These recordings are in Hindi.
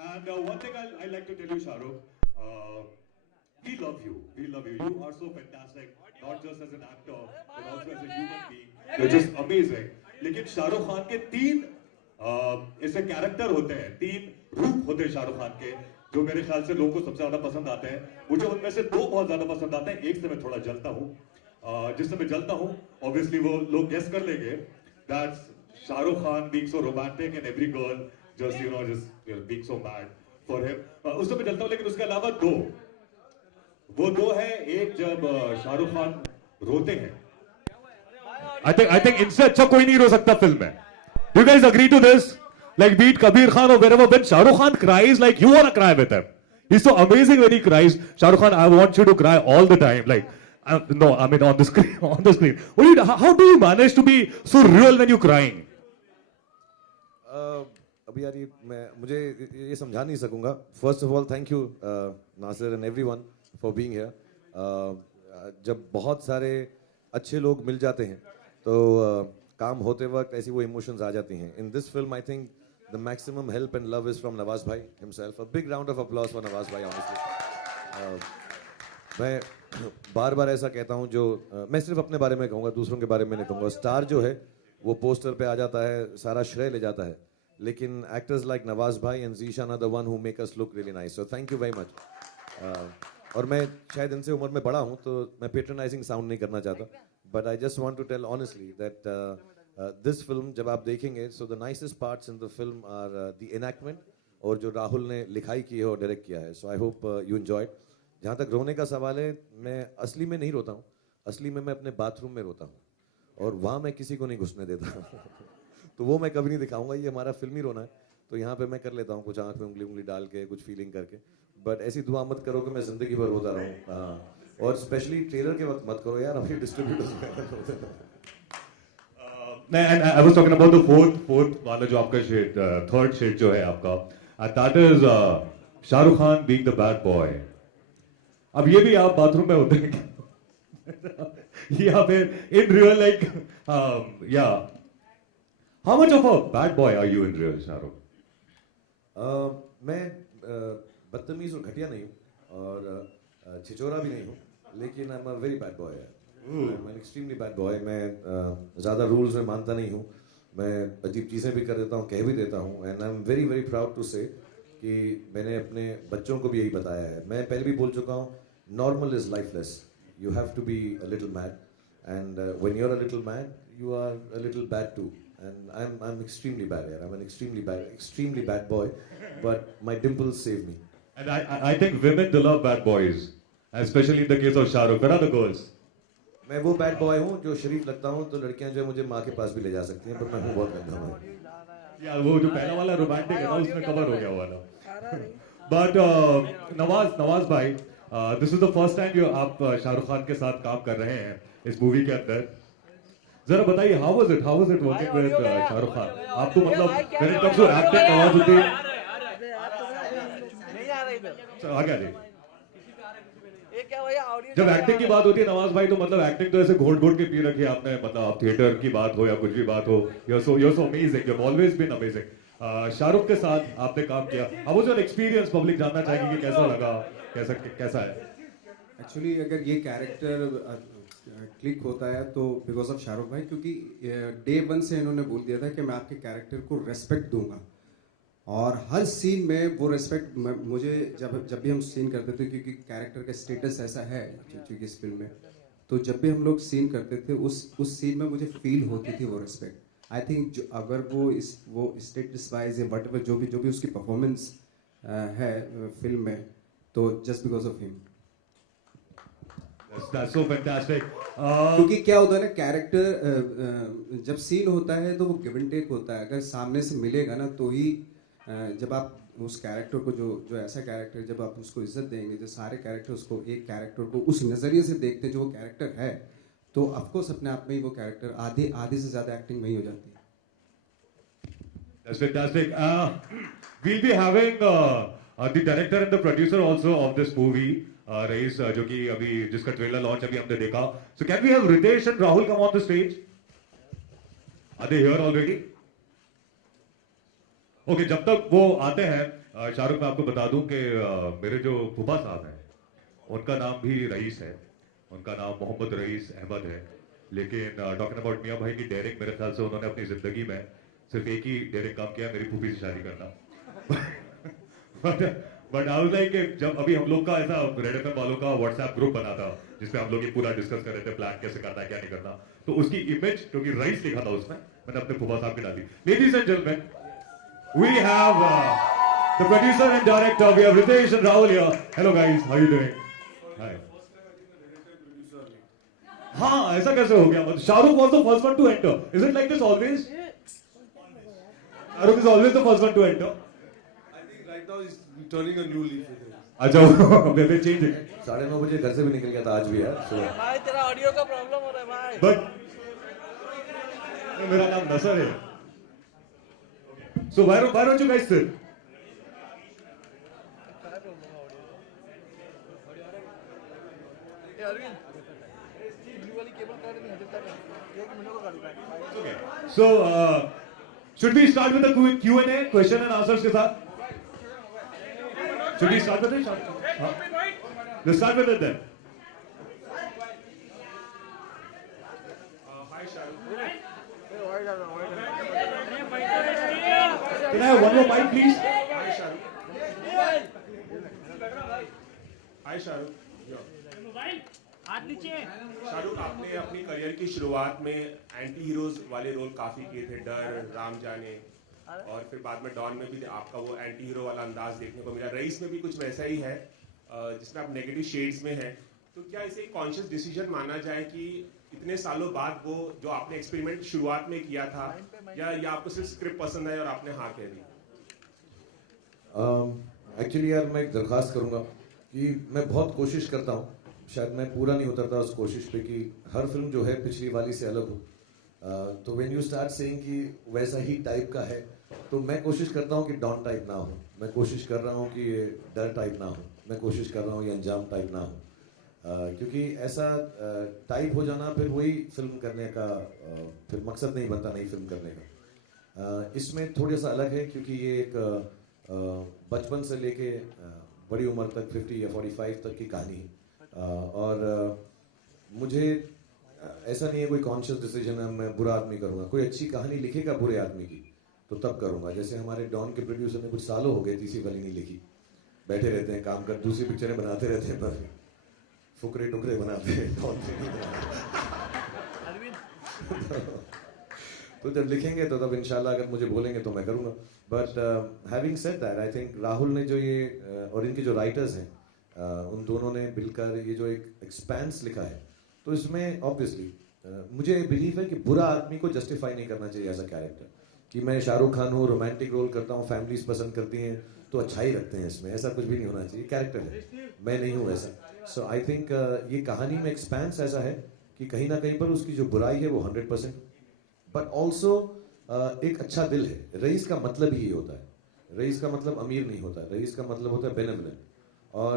And one thing I like to tell you, Shahrukh, we love you. We love you. You are so fantastic, not just as an actor, but also as a human being. You're just amazing. लेकिन शाहरुख खान के तीन ऐसे कैरेक्टर होते हैं, तीन रूप होते हैं शाहरुख खान के, जो मेरे ख्याल से लोगों को सबसे ज्यादा पसंद आते हैं. मुझे उनमें से दो बहुत ज्यादा पसंद आते हैं. एक से मैं थोड़ा जलता हूँ. जिससे मैं जलता हूँ, obviously वो लोग guess कर लेंगे. That's Shahrukh Khan being so romantic and every girl just being so mad for him. उससे मैं जलता हूँ, लेकिन उसके अलावा वो दो है. एक जब शाहरुख खान रोते हैं, I think इनसे अच्छा कोई नहीं रो सकता फिल्म में. You guys agree to this? Like beat Kabir Khan or wherever, when Shahrukh Khan cries, like you wanna cry with him. He's so amazing when he cries. Shahrukh Khan, I want you to cry all the time. Like, no, I mean on the screen. On the screen. How do you manage to be so real when you're crying? अभी यार मुझे ये समझा नहीं सकूंगा. First of all thank you Nasir and everyone for being here. जब बहुत सारे अच्छे लोग मिल जाते हैं तो काम होते वक्त ऐसी वो इमोशंस आ जाती हैं. In this film I think the maximum help and love is from Nawaz भाई himself. A big round of applause for Nawaz भाई. ऑनेस्टली मैं बार बार ऐसा कहता हूँ, जो मैं सिर्फ अपने बारे में कहूँगा, दूसरों के बारे में नहीं कहूँगा. स्टार जो है वो पोस्टर पे आ जाता है, सारा श्रेय ले जाता है, लेकिन एक्टर्स लाइक नवाज भाई and Zeeshan are the one who make us look really nice. So thank you very much. और मैं शायद इनसे उम्र में बड़ा हूँ तो मैं पेट्रोनाइजिंग साउंड नहीं करना चाहता, but I just want to tell honestly that this film जब आप देखेंगे, so the nicest parts in the film are the enactment और जो राहुल ने लिखाई की है और डायरेक्ट किया है. So I hope you enjoy. जहाँ तक रोने का सवाल है, मैं असली में नहीं रोता हूँ. असली में मैं अपने बाथरूम में रोता हूँ और वहाँ मैं किसी को नहीं घुसने देता. तो वो मैं कभी नहीं दिखाऊंगा. ये हमारा फिल्मी रोना है, तो यहाँ पे मैं कर लेता हूँ कुछ आंख में उंगली डाल के, कुछ फीलिंग करके. बट ऐसी दुआ मत करो कि मैं जिंदगी भर रोता रहूँ. हाँ, और स्पेशली ट्रेलर के वक्त मत करो यार, अभी distributors. I was talking about the fourth वाला जो आपका शेड, थर्ड शेड जो है आपका, that is Shahrukh Khan being the bad boy. अब ये भी आप बाथरूम में होते हैं या फिर in real, like yeah. How much of a bad boy are you in real, Shahrukh? मैं बदतमीज और घटिया नहीं हूँ और छिचोरा भी नहीं हूँ, लेकिन I am a very bad boy. I am an extremely bad boy. मैं ज़्यादा रूल्स में मानता नहीं हूँ. मैं अजीब चीज़ें भी कर देता हूँ, कह भी देता हूँ. And I am very very proud to say कि मैंने अपने बच्चों को भी यही बताया है. मैं पहले भी बोल चुका हूँ, normal is lifeless. You have to be a little mad, and when you are a little mad you are a little bad too. And I'm extremely bad here. I'm an extremely bad boy, but my dimples save me. And I think women do love bad boys, especially in the case of Shahrukh. Where are the girls? मैं वो बैड बॉय हूँ जो शरीफ लगता हूँ, तो लड़कियाँ जो है मुझे माँ के पास भी ले जा सकती हैं, पर मैं हूँ बहुत गंदा हूँ. यार वो जो पहला वाला रोमांटिक है ना, उसमें कवर हो गया वाला. But नवाज भाई, this is the first time आप शाहरुख खान के साथ काम कर रहे हैं इस मूवी के अंदर. जरा बताइए, how was it working with Shahrukh Khan? आप तो मतलब when it comes to acting, Nawazuddin आगे जब एक्टिंग की बात होती है नवाज भाई, तो मतलब एक्टिंग तो ऐसे घोट घोट के पी रखी है आपने. मतलब आप थिएटर की बात हो या कुछ भी बात हो, you're so amazing. You've always been amazing. Shahrukh के साथ आपने काम किया. How was your experience? Public जानना चाहेगी कि कैसा लगा, कैसा है. एक्चुअली अगर ये कैरेक्टर क्लिक होता है तो बिकॉज ऑफ शाहरुख भाई, क्योंकि डे वन से इन्होंने बोल दिया था कि मैं आपके कैरेक्टर को रेस्पेक्ट दूंगा, और हर सीन में वो रेस्पेक्ट मुझे जब भी हम सीन करते थे, क्योंकि कैरेक्टर का स्टेटस ऐसा है क्योंकि इस फिल्म में, तो जब भी हम लोग सीन करते थे उस सीन में मुझे फील होती थी वो रेस्पेक्ट. आई थिंक अगर वो स्टेटस वाइज या वट जो भी उसकी परफॉर्मेंस है फिल्म में, तो just because of him. That's so fantastic. क्योंकि क्या होता है ना, कैरेक्टर जब सीन होता है तो वो गिव एंड टेक होता है. अगर सामने से मिलेगा ना तो ही जब आप उस कैरेक्टर को जो ऐसा कैरेक्टर, जब आप उसको इज्जत देंगे, जो सारे कैरेक्टर्स को एक कैरेक्टर को उस नज़रिए से देखते हैं जो वो कैरेक्टर है, तो ऑफकोर्स अपने आप में ही वो कैरेक्टर आधे से ज़्यादा एक्टिंग में ही हो जाती है. That's fantastic. We'll be having the director and the producer also of this movie. Rice, जो कि अभी जिसका ट्रेलर लॉन्च अभी हमने देखा. So can we have Ritesh and Rahul come on the stage? Are they here already? Okay, जब तक वो आते हैं, शाहरुख, मैं आपको बता दूं कि मेरे जो फूफा साहब हैं उनका नाम भी रईस है, उनका नाम मोहम्मद रईस अहमद है। लेकिन टॉकिंग अबाउट मियां भाई की डायरेक्ट, मेरे ख्याल से उन्होंने अपनी जिंदगी में सिर्फ एक ही डायरेक्ट काम किया, मेरी फूफी से शादी करना। बट आई वाज लाइक, जब अभी हम लोग का ऐसा रेड एफएम वालों का व्हाट्सएप ग्रुप बना था जिसपे हम लोग ये पूरा डिस्कस कर रहे थे प्लान कैसे करना है क्या नहीं करना, तो उसकी इमेज क्योंकि रईस लिखा था उसमें, मैंने अपने फूफा साहब की डाली। Ladies and gentleman, we have the producer and director, we have Ritesh and Rahul here. Hello guys, how are you doing? Hi. हाँ, ऐसा कैसे हो गया? Shahrukh was the first one to enter. Is it like this always? Shahrukh is always the first one to enter. I think right now he's turning a new leaf with it. अच्छा, we're changing. 9:30 बजे घर से भी निकल गया था आज भी यार। भाई तेरा ऑडियो का प्रॉब्लम हो रहा है भाई। But मेरा नाम नसर है। So why don't you guys sit? Okay. So, should we start with the Q&A, question and answers के साथ? Should we start with it? Let's start with it then. Hi Shahrukh. Can I have one more mic, please? Hi Shahrukh. Hi Shahrukh. Shahrukh, आपने अपनी करियर की शुरुआत में एंटी हीरोज वाले रोल काफी किए थे, डर, राम जाने, और फिर बाद में डॉन में भी आपका वो एंटी हीरो वाला अंदाज देखने को मिला। रईस में भी कुछ वैसा ही है जिसमें आप नेगेटिव शेड्स में हैं। तो क्या इसे एक कॉन्शियस डिसीजन माना जाए कि इतने सालों बाद वो जो आपने एक्सपेरिमेंट शुरुआत में किया था, या आपको सिर्फ स्क्रिप्ट पसंद है और आपने हाँ कह दी? एक्चुअली यार मैं एक दरख्वास्त करूंगा कि मैं बहुत कोशिश करता हूँ, शायद मैं पूरा नहीं उतरता उस कोशिश पे कि हर फिल्म जो है पिछली वाली से अलग हो। तो व्हेन यू स्टार्ट सेइंग कि वैसा ही टाइप का है, तो मैं कोशिश करता हूँ कि डॉन टाइप ना हो, मैं कोशिश कर रहा हूँ कि ये डर टाइप ना हो, मैं कोशिश कर रहा हूँ ये अंजाम टाइप ना हो, क्योंकि ऐसा टाइप हो जाना फिर वही फिल्म करने का फिर मकसद नहीं बनता नई फिल्म करने का। इसमें थोड़ा सा अलग है क्योंकि ये एक बचपन से लेके बड़ी उम्र तक 50 या 45 तक की कहानी है। और मुझे ऐसा नहीं है कोई कॉन्शियस डिसीजन है मैं बुरा आदमी करूंगा, कोई अच्छी कहानी लिखेगा बुरे आदमी की तो तब करूंगा। जैसे हमारे डॉन के प्रोड्यूसर ने कुछ सालों हो गए तीसरी वाली नहीं लिखी, बैठे रहते हैं काम कर, दूसरी पिक्चरें बनाते रहते हैं पर फुकरे टुकरे बनाते हैं डॉन तो जब लिखेंगे तो तब इंशाल्लाह अगर मुझे बोलेंगे तो मैं करूंगा। But having said that I think Rahul ने जो ये और इनके जो राइटर्स हैं उन दोनों ने मिलकर ये जो एक एक्सपेंस लिखा है, तो इसमें ऑब्वियसली मुझे बिलीव है कि बुरा आदमी को जस्टिफाई नहीं करना चाहिए एज अ कैरेक्टर, कि मैं शाहरुख खान हूँ, रोमांटिक रोल करता हूँ, फैमिलीज पसंद करती हैं तो अच्छा ही रखते हैं इसमें, ऐसा कुछ भी नहीं होना चाहिए, कैरेक्टर है, मैं नहीं हूँ ऐसा। सो आई थिंक ये कहानी में एक्सपेंस ऐसा है कि कहीं ना कहीं पर उसकी जो बुराई है वो 100%, बट ऑल्सो एक अच्छा दिल है। रईस का मतलब ही ये होता है, रईस का मतलब अमीर नहीं होता, रईस का मतलब होता है बेनेवलेंट, और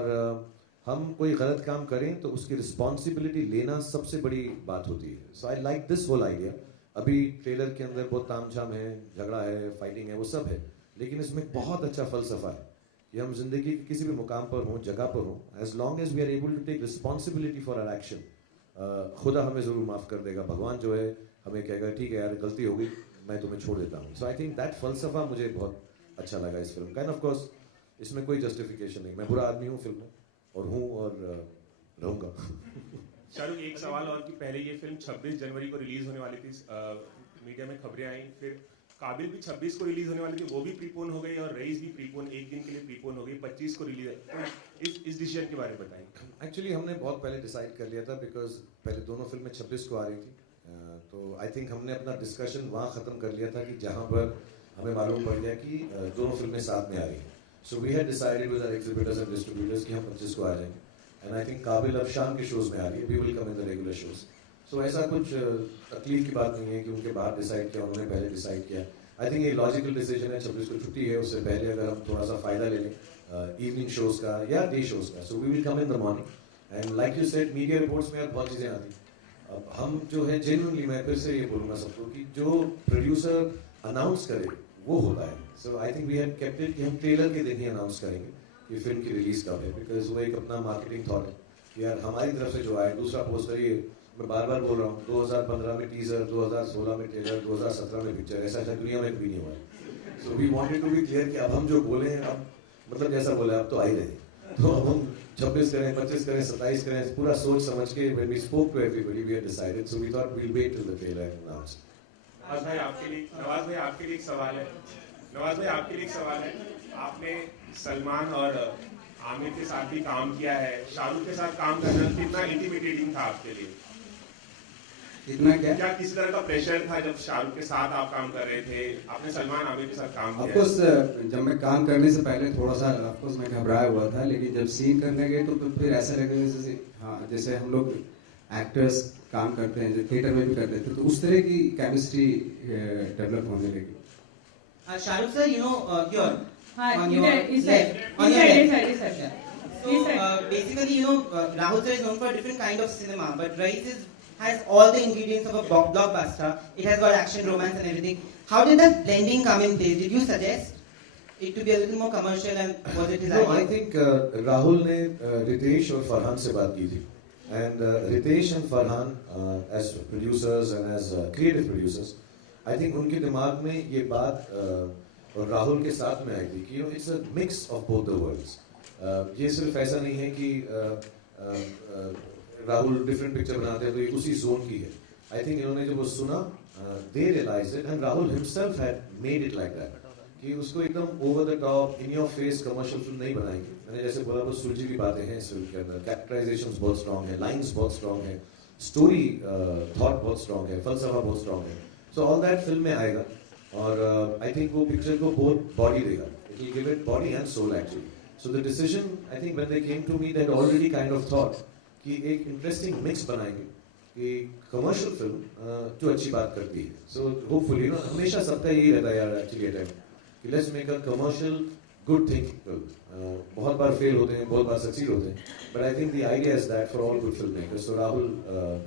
हम कोई गलत काम करें तो उसकी रिस्पॉन्सिबिलिटी लेना सबसे बड़ी बात होती है। So I like this whole idea. अभी ट्रेलर के अंदर बहुत तामझाम है, झगड़ा है, फाइटिंग है, वो सब है, लेकिन इसमें बहुत अच्छा फलसफा है कि हम जिंदगी के किसी भी मुकाम पर हों, जगह पर हों, as long as we are able to take responsibility for our action, खुदा हमें जरूर माफ कर देगा, भगवान जो है हमें कहेगा ठीक है यार गलती हो गई, मैं तुम्हें छोड़ देता हूँ। सो आई थिंक दैट फलसफा मुझे बहुत अच्छा लगा इस फिल्म का। एंड ऑफ कोर्स इसमें कोई जस्टिफिकेशन नहीं, मैं बुरा आदमी हूँ फिल्म में और हूँ और रहूंगा। शाहरुख, एक सवाल और कि पहले ये फिल्म 26 जनवरी को रिलीज होने वाली थी, मीडिया में खबरें आई, फिर काबिल भी 26 को रिलीज होने वाली थी, वो भी प्रीपोन हो गई, और रईस भी प्रीपोन एक दिन के लिए प्रीपोन हो गई, 25 को रिलीज है। तो इस डिसीजन के बारे में बताएं। एक्चुअली हमने बहुत पहले डिसाइड कर लिया था, बिकॉज पहले दोनों फिल्में 26 को आ रही थी, तो आई थिंक हमने अपना डिस्कशन वहाँ ख़त्म कर लिया था कि जहाँ पर हमें मालूम पड़ गया कि दोनों फिल्में साथ में आ रही हैं। So we had decided with our exhibitors and distributors कि हम 25 को आ जाएंगे, एंड आई थिंक काबिल अब शाम के शोज में आ रही है, we will come in the regular shows. सो ऐसा कुछ तकलीफ की बात नहीं है कि उनके बाद डिसाइड किया, उन्होंने पहले डिसाइड किया। आई थिंक ये लॉजिकल डिसीजन है, 26 को छुट्टी है, उससे पहले अगर हम थोड़ा सा फायदा ले लें इवनिंग शोज का या डे शोज का, so we will come in the morning. And like you said, media reports में बहुत चीज़ें आती, अब हम जो है जेन्युइनली, मैं फिर से ये बोलूँगा सबको कि जो प्रोड्यूसर अनाउंस करे वो होता है. So I think we had kept it कि हम ट्रेलर के दिन ही अनाउंस करेंगे कि फिल्म की रिलीज कब है, बिकॉज वो एक अपना मार्केटिंग थॉट है कि यार हमारी तरफ से जो आए. दूसरा पोस्टर ये मैं बार बार बोल रहा हूँ, 2015 में टीजर, 2016 में ट्रेलर, 2017 में पिक्चर, ऐसा दुनिया में कभी नहीं हुआ है. So we wanted to be clear कि अब हम जो बोले हैं, अब मतलब जैसा बोला अब तो आ ही रहे. तो अब हम 26 करें, 25 करें, 27 करें, पूरा सोच समझ के when we spoke to everybody we had decided, so we thought we'll wait till the trailer and announce. Nawaz भाई आपके लिए एक सवाल है. नवाज भाई आपके लिए एक सवाल है. आपने सलमान और आमिर के साथ भी काम किया है, शाहरुख के साथ काम करना कितना इंटिमिडेटिंग था आपके लिए? इतना क्या? क्या किसी तरह का प्रेशर था जब शाहरुख के साथ आप काम कर रहे थे? आपने सलमान आमिर के साथ काम किया? ऑफकोर्स जब मैं काम करने से पहले थोड़ा सा ऑफकोर्स मैं घबराया हुआ था, लेकिन जब सीन करने गए तो फिर ऐसा लगा जैसे हाँ जैसे हम लोग एक्टर्स काम करते हैं, जो थिएटर में भी करते थे, तो उस तरह की केमिस्ट्री डेवलप होने लगी. Shahrukh sir, you know, here Hi, on you your guys, this left, side. on This your side, left. this side, this side. So This side. basically, you know, Rahul sir is known for a different kind of cinema, but Rise has all the ingredients of a blockbuster. It has got action, romance, and everything. How did that blending come in place? Did you suggest it to be a little more commercial, and was it his No, idea? I think Rahul ने रितेश और फरहान से बात की थी, and Ritesh and Farhan as producers and as creative producers, I think उनके दिमाग में ये बात और राहुल के साथ में आई थी कि it's a mix of both the worlds. ये सिर्फ ऐसा नहीं है कि राहुल डिफरेंट पिक्चर बनाते हैं तो ये उसी जोन की है. आई थिंक इन्होंने जब वो सुना, they realise it, and Rahul himself had made it like that कि उसको एकदम over the top in your face commercial film नहीं बनाएंगे. मैंने जैसे बोला वो सुलझी हुई बातें हैं इस फिल्म के अंदर, कैरेक्टराइजेशंस बहुत स्ट्रांग है, लाइंस बहुत स्ट्रांग है, स्टोरी थॉट बहुत स्ट्रांग है, फलसफा बहुत स्ट्रांग है. सो ऑल दैट फिल्म में आएगा और आई थिंक वो पिक्चर को बहुत बॉडी देगा. It will give it body and soul actually. So the decision I think when they came to me that already kind of thought कि एक इंटरेस्टिंग मिक्स बनाएंगे कि कमर्शियल फिल्म जो अच्छी बात करती है. सो होपफुली नो हमेशा सबका यही रहता है यार एक्चुअली अटेम्प्ट कि let's make a commercial good thinking film. बहुत बार फेल होते हैं, बहुत बार सक्सीड होते हैं, but I think the idea is that for all good film makers. So Rahul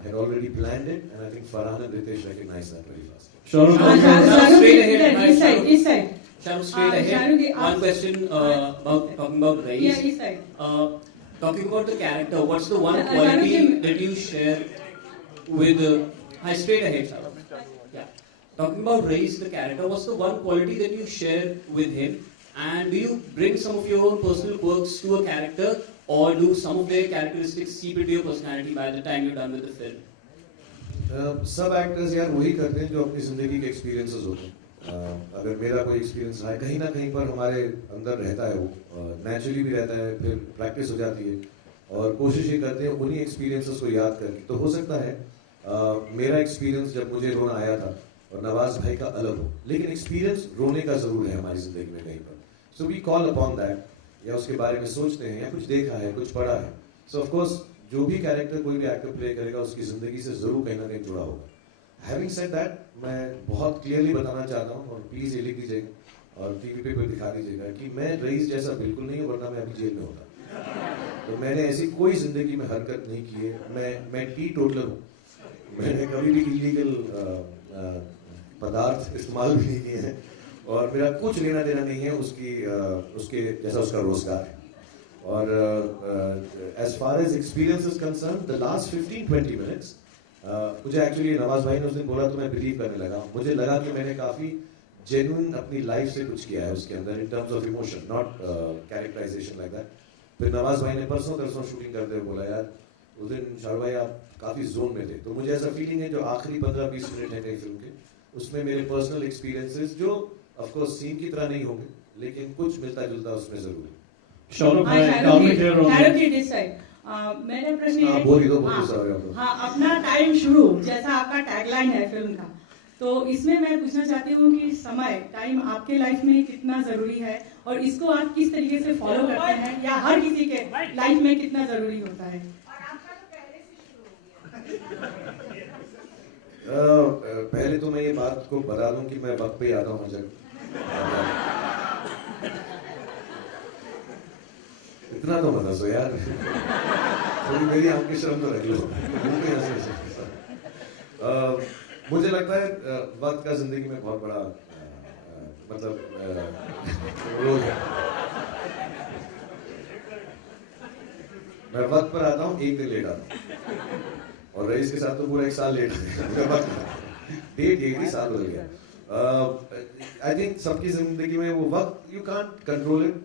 had already planned it and I think Farhan and Ritesh recognise that very fast. Shahrukh, straight ahead. this side, this side. Shahrukh, straight ahead. Shahrukh, One question about talking about Rais. Yeah, this side. Talking about the character, what's the one Shahrukh quality ji- that you share with? Hi, straight ahead, Shahrukh. Yeah. Talking about Rais, the character, what's the one quality that you share with him? And do you bring some of your own personal quirks to a character, or do some of their characteristics seep into your personality by the time you're done with the film? सब एक्टर्स यार वही करते हैं जो अपनी जिंदगी के एक्सपीरियंसेस होते हैं. अगर मेरा कोई एक्सपीरियंस है कहीं ना कहीं पर हमारे अंदर रहता है, वो नेचुरली भी रहता है, फिर प्रैक्टिस हो जाती है और कोशिश ये करते हैं उन्हीं एक्सपीरियंसेस को याद करके. तो हो सकता है मेरा एक्सपीरियंस जब मुझे रोना आया था और नवाज भाई का अलग हो, लेकिन एक्सपीरियंस रोने का जरूर है हमारी जिंदगी में कहीं पर. So we call upon that, या उसके बारे में सोचते हैं या कुछ देखा है, कुछ पढ़ा है. सो ऑफकोर्स जो भी कैरेक्टर कोई भी एक्टर प्ले करेगा उसकी जिंदगी से जरूर कहीं ना कहीं जुड़ा होगा. हैविंग सेड दैट, मैं बहुत क्लियरली बताना चाहता हूँ और प्लीज ये लिख दीजिएगा और टीवी पे दिखा दीजिएगा कि मैं रईस जैसा बिल्कुल नहीं हूँ, वरना मैं अभी जेल में होता. तो मैंने ऐसी कोई जिंदगी में हरकत नहीं की है. मैं टी टोटलर हूँ. मैंने कभी भी इलीगल पदार्थ इस्तेमाल भी नहीं किए हैं और मेरा कुछ लेना देना नहीं है उसके जैसा उसका रोजगार है. और as far as experience is concerned, the last 15-20 minutes मुझे एक्चुअली नवाज भाई ने उस दिन बोला तो मैं बिलीव करने लगा. मुझे लगा कि मैंने काफी जेन्युइन अपनी लाइफ से कुछ किया है उसके अंदर in terms of emotion, not characterisation like that. फिर नवाज भाई ने परसों शूटिंग करते हुए बोला यार उस दिन शाहरुख भाई आप काफी जोन में थे. तो मुझे ऐसा फीलिंग है जो आखिरी 15-20 मिनट है फिल्म के, उसमें मेरे पर्सनल एक्सपीरियंसेस जो ऑफ कोर्स सीन की तरह नहीं होंगे लेकिन कुछ मिलता जुलता उसमें जरूर है. Shahrukh ji, this side. मेरा प्रश्न ये है बोल ही दो, हाँ, बहुत सारे आप लोग. हाँ, अपना टाइम शुरू जैसा आपका टैगलाइन है फिल्म का, तो इसमें मैं पूछना चाहती हूँ कि समय टाइम आपके लाइफ में कितना जरूरी है और इसको आप किस तरीके से फॉलो करते हैं या हर किसी के लाइफ में कितना जरूरी होता है? पहले तो मैं ये बात को बता दूं कि मैं वक्त पे आता हूँ जब इतना तो बता दो यार. थोड़ी मेरी आपकी शर्म तो रख लो. मुझे लगता है वक्त का जिंदगी में बहुत बड़ा मतलब रोज है। मैं वक्त पर आता हूँ, एक दिन लेट आता हूँ, और रईस के साथ तो पूरा 1 साल लेट है। डेट एक ही साल हो गया। आई थिंक सबकी जिंदगी में वो वक्त यू कांट कंट्रोल इट,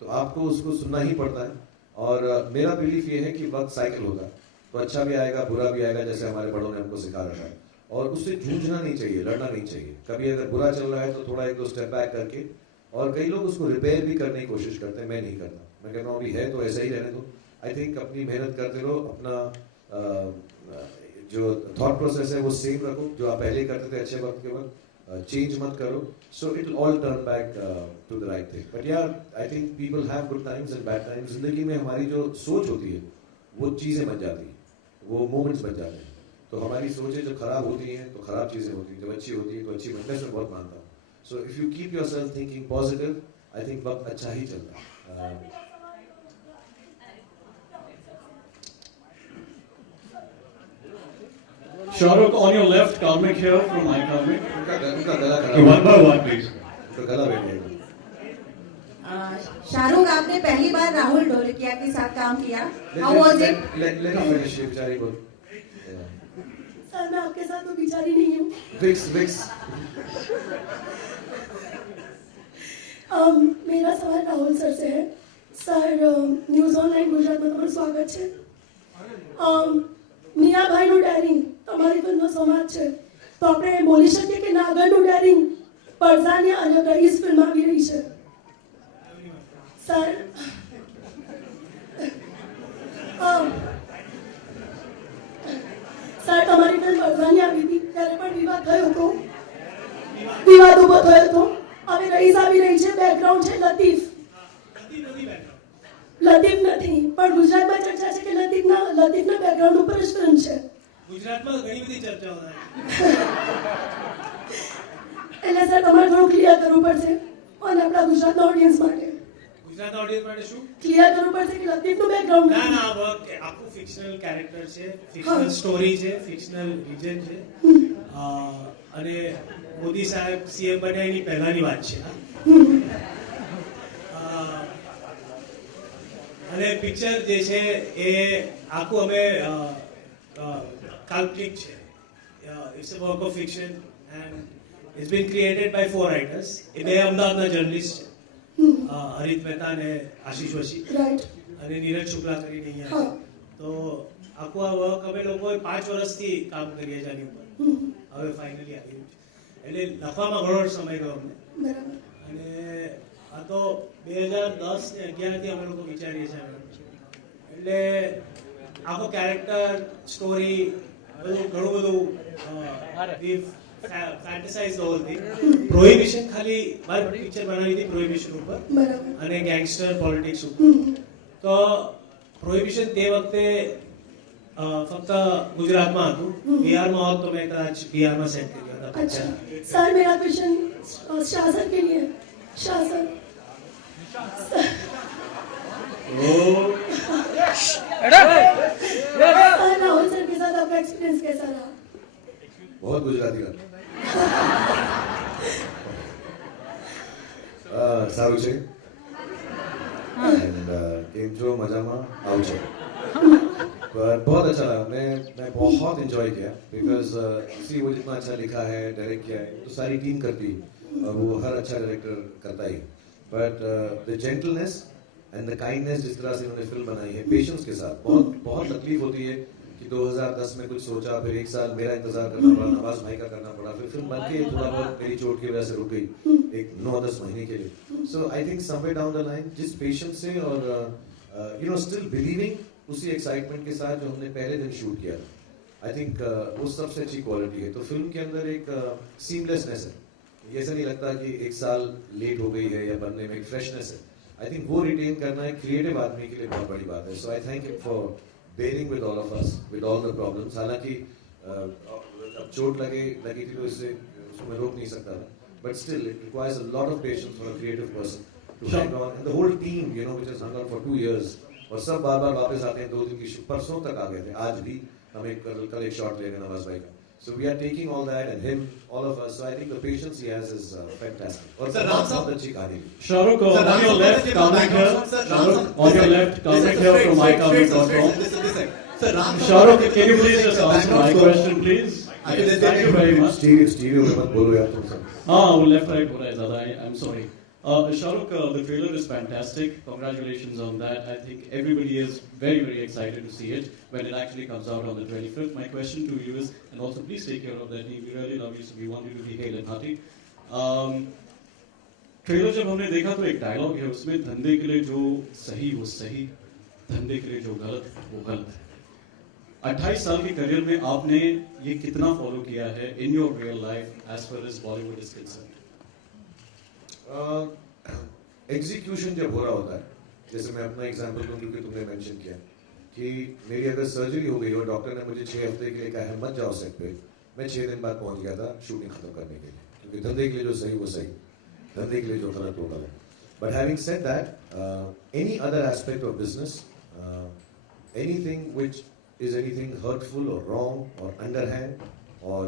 तो आपको उसको सुनना ही पड़ता है। और मेरा बिलीफ ये है कि वक्त साइकिल होगा, तो अच्छा भी आएगा बुरा भी आएगा, जैसे हमारे बड़ों ने हमको सिखा रखा है। और उससे जूझना नहीं चाहिए, लड़ना नहीं चाहिए। कभी अगर बुरा चल रहा है तो थोड़ा 1-2 स्टेप बैक करके, और कई लोग उसको रिपेयर भी करने की कोशिश करते हैं, मैं नहीं करता। मैं कहता हूँ अभी है तो ऐसा ही रहने दो। आई थिंक अपनी मेहनत करते रहो, अपना जो थॉट प्रोसेस है वो सेम रखो, जो आप पहले करते थे अच्छे वक्त के वक्त, चेंज मत करो, so it will all turn back to the right thing. But यार I think people have good times and bad times. जिंदगी में हमारी जो सोच होती है वो चीज़ें बन जाती हैं, वो मोमेंट्स बन जाते हैं। तो हमारी सोचें जब खराब होती हैं तो खराब चीज़ें होती हैं, जब अच्छी होती हैं तो अच्छी बनने से बहुत मानता हूँ। So if you keep your self thinking positive, I think वक्त अच्छा ही चलता है। Shahrukh, on your left, Karmik here from my Karmik. उनका गला Okay, one by one, please. उनका गला बैठ गया। शाहरुख, आपने पहली बार राहुल ढोलकिया के साथ काम किया, how was it? Let her finish, ये बेचारी को। सर मैं आपके साथ तो बिचारी नहीं हूँ। Vix. मेरा सवाल राहुल सर से है। सर न्यूज़ ऑनलाइन गुजरात में તમારું સ્વાગત છે। મીરાભાઈનું ડેરિંગ તમારી ફિલ્મનો સમાજ છે, તો આપણે બોલી શકીએ કે નાગરનું ડેરિંગ પરઝાનિયા અને રઈસ ફિલ્મ આવી રહી છે। સર સર તમારી ફિલ્મ પરઝાનિયા આવી હતી ત્યારે પણ વિવાદ થયો હતો, વિવાદ ઊભો થયો હતો। હવે રઈસ આવી રહી છે, બેકગ્રાઉન્ડ છે લતીફ નથી, પણ ગુજરાતમાં ચર્ચા છે કે લતીફના બેકગ્રાઉન્ડ ઉપર જ ફિલ્મ છે। ગુજરાતમાં ઘણી બધી ચર્ચાઓ થાય એટલે સર તમારે થોડું ક્લિયર કરવું પડશે અને આપણા ગુજરાતના ઓડિયન્સ માટે ગુજરાતના ઓડિયન્સ માટે શું ક્લિયર કરવું પડશે કે લતીફનું બેકગ્રાઉન્ડ ના ના આખું ફિક્શનલ કેરેક્ટર છે, ફિક્શનલ સ્ટોરી છે, ફિક્શનલ રિજન છે। અને મોદી સાહેબ સીએમ બન્યા એની પહેલાની વાત છે। અને પિક્ચર જે છે એ આખું અમે કાલ્પનિક છે, it's a work of fiction and it's been created by 4 writers. એ બે અમદાવાદના જર્નલિસ્ટ છે, હરિત મહેતા અને આશીષ વશી, અને નીરજ શુક્લા કરીને અહીંયા છે। તો આખું આ વર્ક અમે લોકોએ 5 વર્ષથી કામ કરીએ છીએ આની ઉપર, હવે ફાઇનલી આવી રહ્યું છે। એટલે લખવામાં ઘણો સમય ગયો અમને, અને આ તો 2010 ને 11 થી અમે લોકો વિચારીએ છીએ। એટલે આખો કેરેક્ટર સ્ટોરી બધું ઘણું બધું ફેન્ટસાઇઝ ધ હોલ થિંગ। પ્રોહિબિશન ખાલી મારી પિક્ચર બનાવી હતી પ્રોહિબિશન ઉપર અને ગેંગસ્ટર પોલિટિક્સ ઉપર। તો પ્રોહિબિશન તે વખતે ફક્ત ગુજરાતમાં હતું, બિહારમાં હોત તો મેં કદાચ બિહારમાં સેટ કર્યા હતા। अच्छा सर मेरा क्वेश्चन शासन के लिए शासन राहुल सर के साथ आपका एक्सपीरियंस कैसा रहा? बहुत गुजराती का सारू છે एंड इंट्रो मजामा आउट છે, पर बहुत अच्छा लगा। मैं बहुत एंजॉय किया बिकॉज सी वो जितना अच्छा लिखा है, डायरेक्ट किया है, तो सारी टीम करती है और वो हर अच्छा डायरेक्टर करता ही। But the gentleness and the kindness जिस तरह से उन्होंने फिल्म बनाई है, पेशेंस के साथ, बहुत तकलीफ होती है कि 2010 में कुछ सोचा, फिर 1 साल मेरा इंतजार करना पड़ा, नवाज भाई का करना पड़ा, फिर फिल्म बन के थोड़ा बहुत मेरी चोट की वजह से रुक गई एक 9-10 महीने के लिए। So I think somewhere down the line जिस पेशेंस से और यू नो स्टिल बिलीविंग, उसी एक्साइटमेंट के साथ जो हमने पहले दिन शूट किया, आई थिंक वो सबसे अच्छी क्वालिटी है। तो फिल्म के अंदर एक सीमलेसनेस है, ऐसा नहीं लगता कि 1 साल लेट हो गई है या बनने में एक फ्रेशनेस है। आई थिंक वो रिटेन करना एक क्रिएटिव आदमी के लिए बहुत बड़ी बात है। So I thank you for bearing with all of us with all the problems. हालांकि अब चोट लगी थी तो इससे उसको मैं रोक नहीं सकता था, but still it requires a lot of patience for a creative person to hang on, and the whole team you know which has hung on for 2 years, और सब बार बार वापस आते हैं। 2 दिन की परसों तक आ गए थे, आज भी हम कल एक शॉट ले रहे हैं नवाज भाई का। So we are taking all that and him, all of us. So I think the patience he has is fantastic. और Sir, बहुत अच्छी कहानी भी. Shahrukh, on your left, comment here. Shahrukh, on your left, comment here from mycomic.com. Shahrukh, can you please just answer my question, please? Thank you very much. Stereo में मत बोलो यार तुम सब. हाँ, वो left right हो रहा है ज़्यादा. I'm sorry. Shahrukh, the trailer is fantastic. Congratulations on that. I think everybody is very, very excited to see it when it actually comes out on the 25th. My question to you is, and also please take care of that. We really love you, so we want you to be hale and hearty. Trailer जब हमने देखा तो एक डायलॉग है उसमें, धंधे के लिए जो सही वो सही, धंधे के लिए जो गलत वो गलत. 28 साल के करियर में आपने ये कितना फॉलो किया है in your real life as far as Bollywood is concerned? Execution जब हो रहा होता है, जैसे मैं अपना एग्जांपल दूं क्योंकि तुमने मेंशन किया कि मेरी अगर सर्जरी हो गई और डॉक्टर ने मुझे 6 हफ्ते के लिए कहा है मत जाओ सेट पे, मैं 6 दिन बाद पहुंच गया था शूटिंग खत्म करने के लिए, क्योंकि धंधे के लिए जो सही वो सही, धंधे के लिए जो गलत वो गलत. But having said that, any other aspect of business, anything which is anything hurtful or wrong or underhand or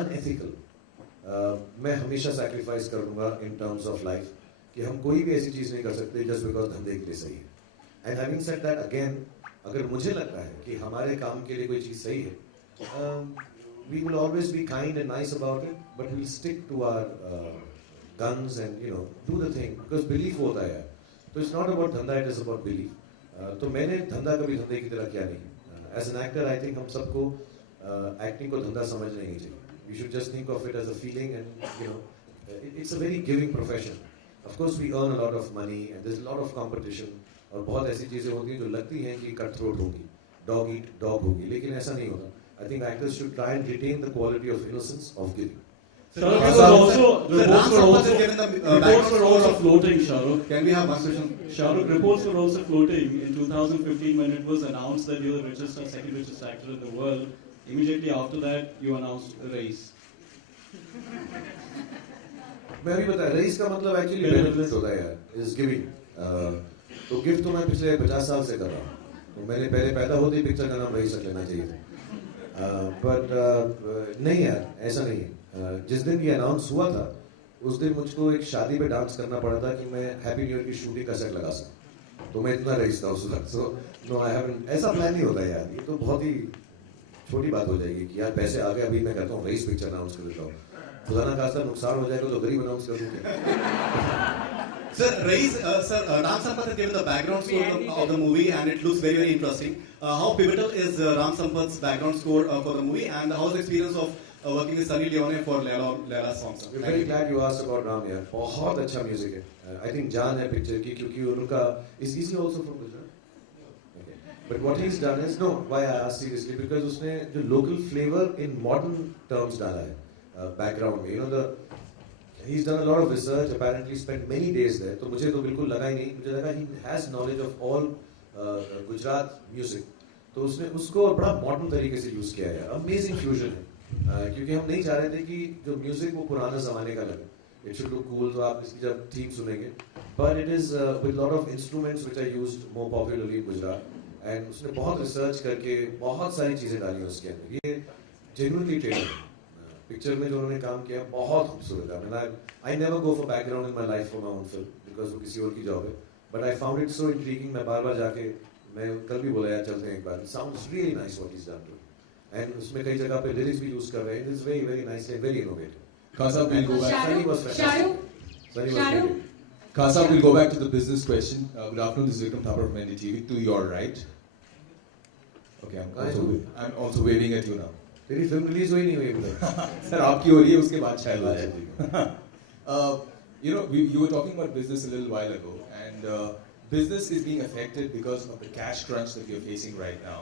unethical, मैं हमेशा sacrifice करूँगा in terms of life कि हम कोई भी ऐसी चीज़ नहीं कर सकते just because धंधे के लिए सही है. And having said that again, अगर मुझे लगता है कि हमारे काम के लिए कोई चीज़ सही है, we will always be kind and nice about it, but we'll stick to our guns and do the thing because belief होता है. तो it's not about धंधा, it is about belief. तो मैंने धंधा कभी धंधे की तरह किया नहीं. As an actor I think हम सबको एक्टिंग को धंधा समझना नहीं चाहिए. We should just think of it as a feeling and it's a very giving profession. Of course we earn a lot of money and there is lot of competition और बहुत ऐसी चीजें होती हैं जो लगती हैं कि कट थ्रोट होगी, डॉग ईट डॉग होगी, लेकिन ऐसा नहीं होता. I think actors should try and retain the quality of innocence of giving. Reports were also floating, Shahrukh. Can we have one question? Shahrukh, reports were also floating in 2015 when it was announced that you're the richest or second richest actor in the world. Immediately after that, you announced Race. मैं अभी बताया, रईस का मतलब एक्चुअली बेनिफिट होता है यार, इज गिविंग. तो गिफ्ट तो मैं पिछले 50 साल से कर रहा हूँ. तो मैंने पहले पैदा होते ही पिक्चर का नाम रईस रख लेना चाहिए था. बट नहीं यार, ऐसा नहीं है. जिस दिन ये अनाउंस हुआ था उस दिन मुझको एक शादी में डांस करना पड़ा था कि मैं हैप्पी न्यू ईयर की शूटिंग का सेट लगा सकूं. तो मैं इतना रईस था उस वक्त. So no, I haven't. ऐसा प्लान नहीं होता यार, ये तो बहुत ही छोटी बात हो जाएगी कि यार पैसे आ गए अभी मैं कहता हूँ रईस पिक्चर अनाउंस कर देता हूँ. खुदा ना खास्ता नुकसान हो जाएगा तो गरीब अनाउंस कर दूंगा. Sir, Ram Sampath has given the background score of the movie and it looks very, very interesting. How pivotal is Ram Sampath's background score for the movie and how's the experience of working with Sunny Leone for Laila songs? We're very glad you asked about Ram यार. बहुत अच्छा म्यूजिक है. I think जान है पिक्चर की क्योंकि उनका is he also from Gujarat? Okay. But what he's done is, no, why I asked seriously because उसने जो local flavor in modern terms डाला है background में. He's done a lot of research, apparently spent many days there. तो मुझे तो बिल्कुल लगा ही नहीं. मुझे लगा he has knowledge of all Gujarat music. तो उसने उसको बड़ा modern तरीके से use किया है. Amazing fusion है. क्योंकि हम नहीं चाह रहे थे कि जो म्यूजिक वो पुराना जमाने का लगे. It should look cool. तो आप इसकी जब थीम सुनेंगे, but it is with lot of instruments which are used more popularly in Gujarat. And उसने बहुत रिसर्च करके बहुत सारी चीजें डाली हैं उसके अंदर. ये genuinely ट्रेलर पिक्चर में जो उन्होंने काम किया बहुत खूबसूरत है. I never go for background in my life for my own film because वो किसी और की जॉब है. But I found it so intriguing. मैं बार-बार जाके, मैं कल भी बोला यार चलते हैं एक बार. It sounds really nice what he's done to it. And उसमें कई जगह पे lyrics भी use कर रहे हैं. It is very, very nice and very innovative. Kasa, we'll go back. Sunny was fantastic. Sunny was very good. Kasa, we'll go back to the business question. Good afternoon, this is Vikram Thapar from NDTV. To your right. Okay, I'm also waving at you now. तेरी फिल्म रिलीज हुई नहीं हुई अभी तक. सर आपकी हो रही है, उसके बाद शायद हो जाएगी. You were talking about business a little while ago, and business is being affected because of the cash crunch that we are facing right now.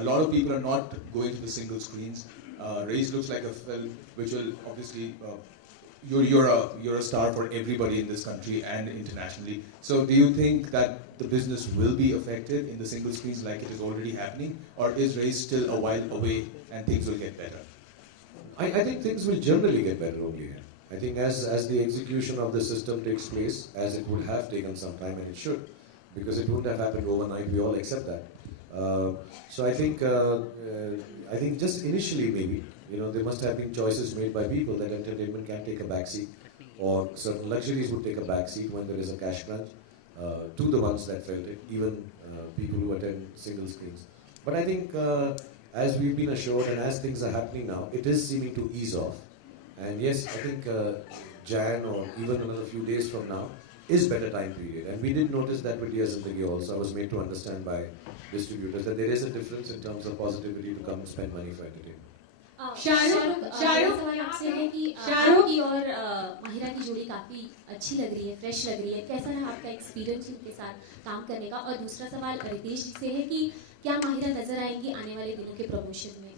A lot of people are not going to the single screens. Race looks like a film which will obviously you're a star for everybody in this country and internationally. So do you think that the business will be affected in the single screens like it is already happening, or is Race still a while away and things will get better? I think things will generally get better only here. I think as the execution of the system takes place, as it would have taken some time and it should, because it wouldn't have happened overnight, we all accept that. So I think just initially maybe, there must have been choices made by people that entertainment can take a backseat, or certain luxuries would take a backseat when there is a cash crunch to the ones that felt it, even people who attend single screens. But I think as we've been assured and as things are happening now, it is seeming to ease off. And yes, I think Jan or even another few days from now is better time period. And we did notice that with Diya Zindagi also. I was made to understand by distributors that there is a difference in terms of positivity to come and spend money for entertainment. Shahrukh सवाल आपसे है कि शाहरुख की और माहिरा की जोड़ी काफी अच्छी लग रही है, फ्रेश लग रही है, कैसा रहा आपका एक्सपीरियंस उनके साथ काम करने का? और दूसरा सवाल रितेश जी से है कि क्या माहिरा नजर आएंगी आने वाले दिनों के प्रमोशन में?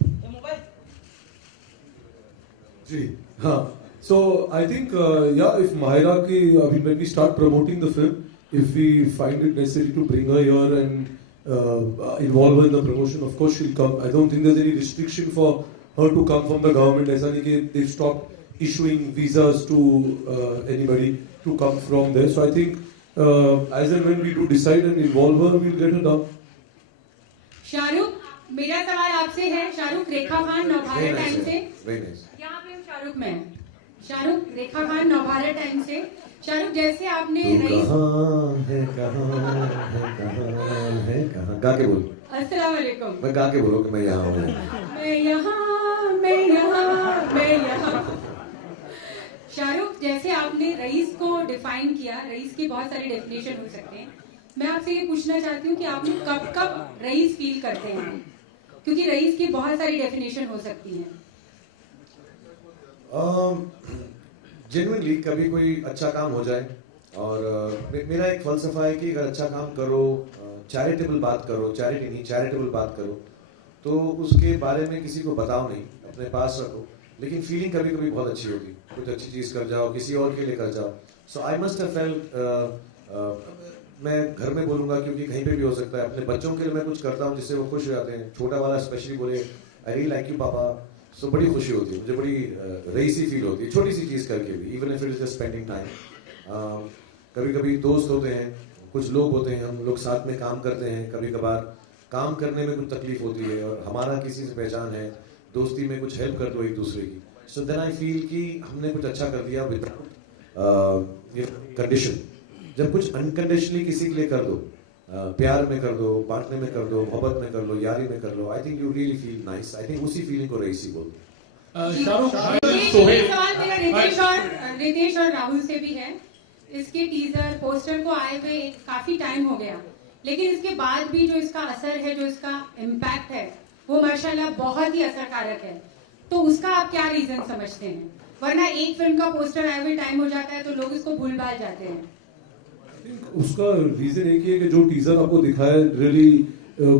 जी हाँ, so I think if Mahira ki when we start promoting the film, if we find it necessary to bring her here and involve her in the promotion, of course she'll come. I don't think there's any restriction for her to come from the government. ऐसा नहीं कि they've stopped issuing visas to anybody to come from there. So I think as and when we do decide and involve her, we'll get her down. Shahrukh, मेरा सवाल आपसे है, शाहरुख रेखा खान नवभारत टाइम से, यहाँ पे हम शाहरुख में हैं। शाहरुख रेखा खान नवभारत टाइम से, शाहरुख जैसे आपने गा के बोलो। अस्सलाम वालेकुम। मैं गा के बोलो कि मैं यहाँ हूँ। मैं यहाँ। शाहरुख जैसे आपने रईस को डिफाइन किया, रईस की बहुत सारी डेफिनेशन हो सकते हैं। मैं आपसे ये पूछना चाहती हूँ कि आप लोग कब कब रईस फील करते हैं, क्योंकि रईस की बहुत सारी डेफिनेशन हो सकती हैं। जेन्युइनली कभी कोई अच्छा काम हो जाए, और मेरा एक फलसफा है कि अगर अच्छा काम करो, चैरिटेबल बात करो, चैरिटी नहीं चैरिटेबल बात करो, तो उसके बारे में किसी को बताओ नहीं, अपने पास रखो, लेकिन फीलिंग कभी कभी बहुत अच्छी होगी। कुछ अच्छी चीज़ कर जाओ, किसी और के लिए कर जाओ। सो आई मस्ट हैव फेल्ट, मैं घर में बोलूँगा क्योंकि कहीं पे भी हो सकता है, अपने बच्चों के लिए मैं कुछ करता हूँ जिससे वो खुश हो जाते हैं। छोटा वाला स्पेशली बोले आई रियली लाइक यू पापा, सो बड़ी खुशी होती है मुझे, बड़ी रईसी फील होती है छोटी सी चीज़ करके भी, even if it is just spending time. कभी कभी दोस्त होते हैं, कुछ लोग होते हैं, हम लोग साथ में काम करते हैं, कभी कभार काम करने में कुछ तकलीफ होती है और हमारा किसी से पहचान है, दोस्ती में कुछ हेल्प कर दो एक दूसरे की। सो देन आई फील कि हमने कुछ अच्छा कर दिया विदाउट कंडीशन। जब कुछ अनकंडीशनली किसी के लिए कर दो, प्यार में कर दो, बांटने में कर दो, मोहब्बत में कर लो, यारी में कर लो, I think you really feel nice. I think उसी फीलिंग को रईसी बोलते हैं। रितेश और राहुल से भी है, इसके टीजर पोस्टर को आए हुए काफी टाइम हो गया, लेकिन इसके बाद भी जो इसका असर है, जो इसका इम्पैक्ट है, वो माशाल्लाह बहुत ही असरकारक है। तो उसका आप क्या रीजन समझते हैं? वरना एक फिल्म का पोस्टर आए हुए टाइम हो जाता है तो लोग इसको भूल भाल जाते हैं। उसका रीजन एक ही है कि जो टीजर आपको दिखाया रियली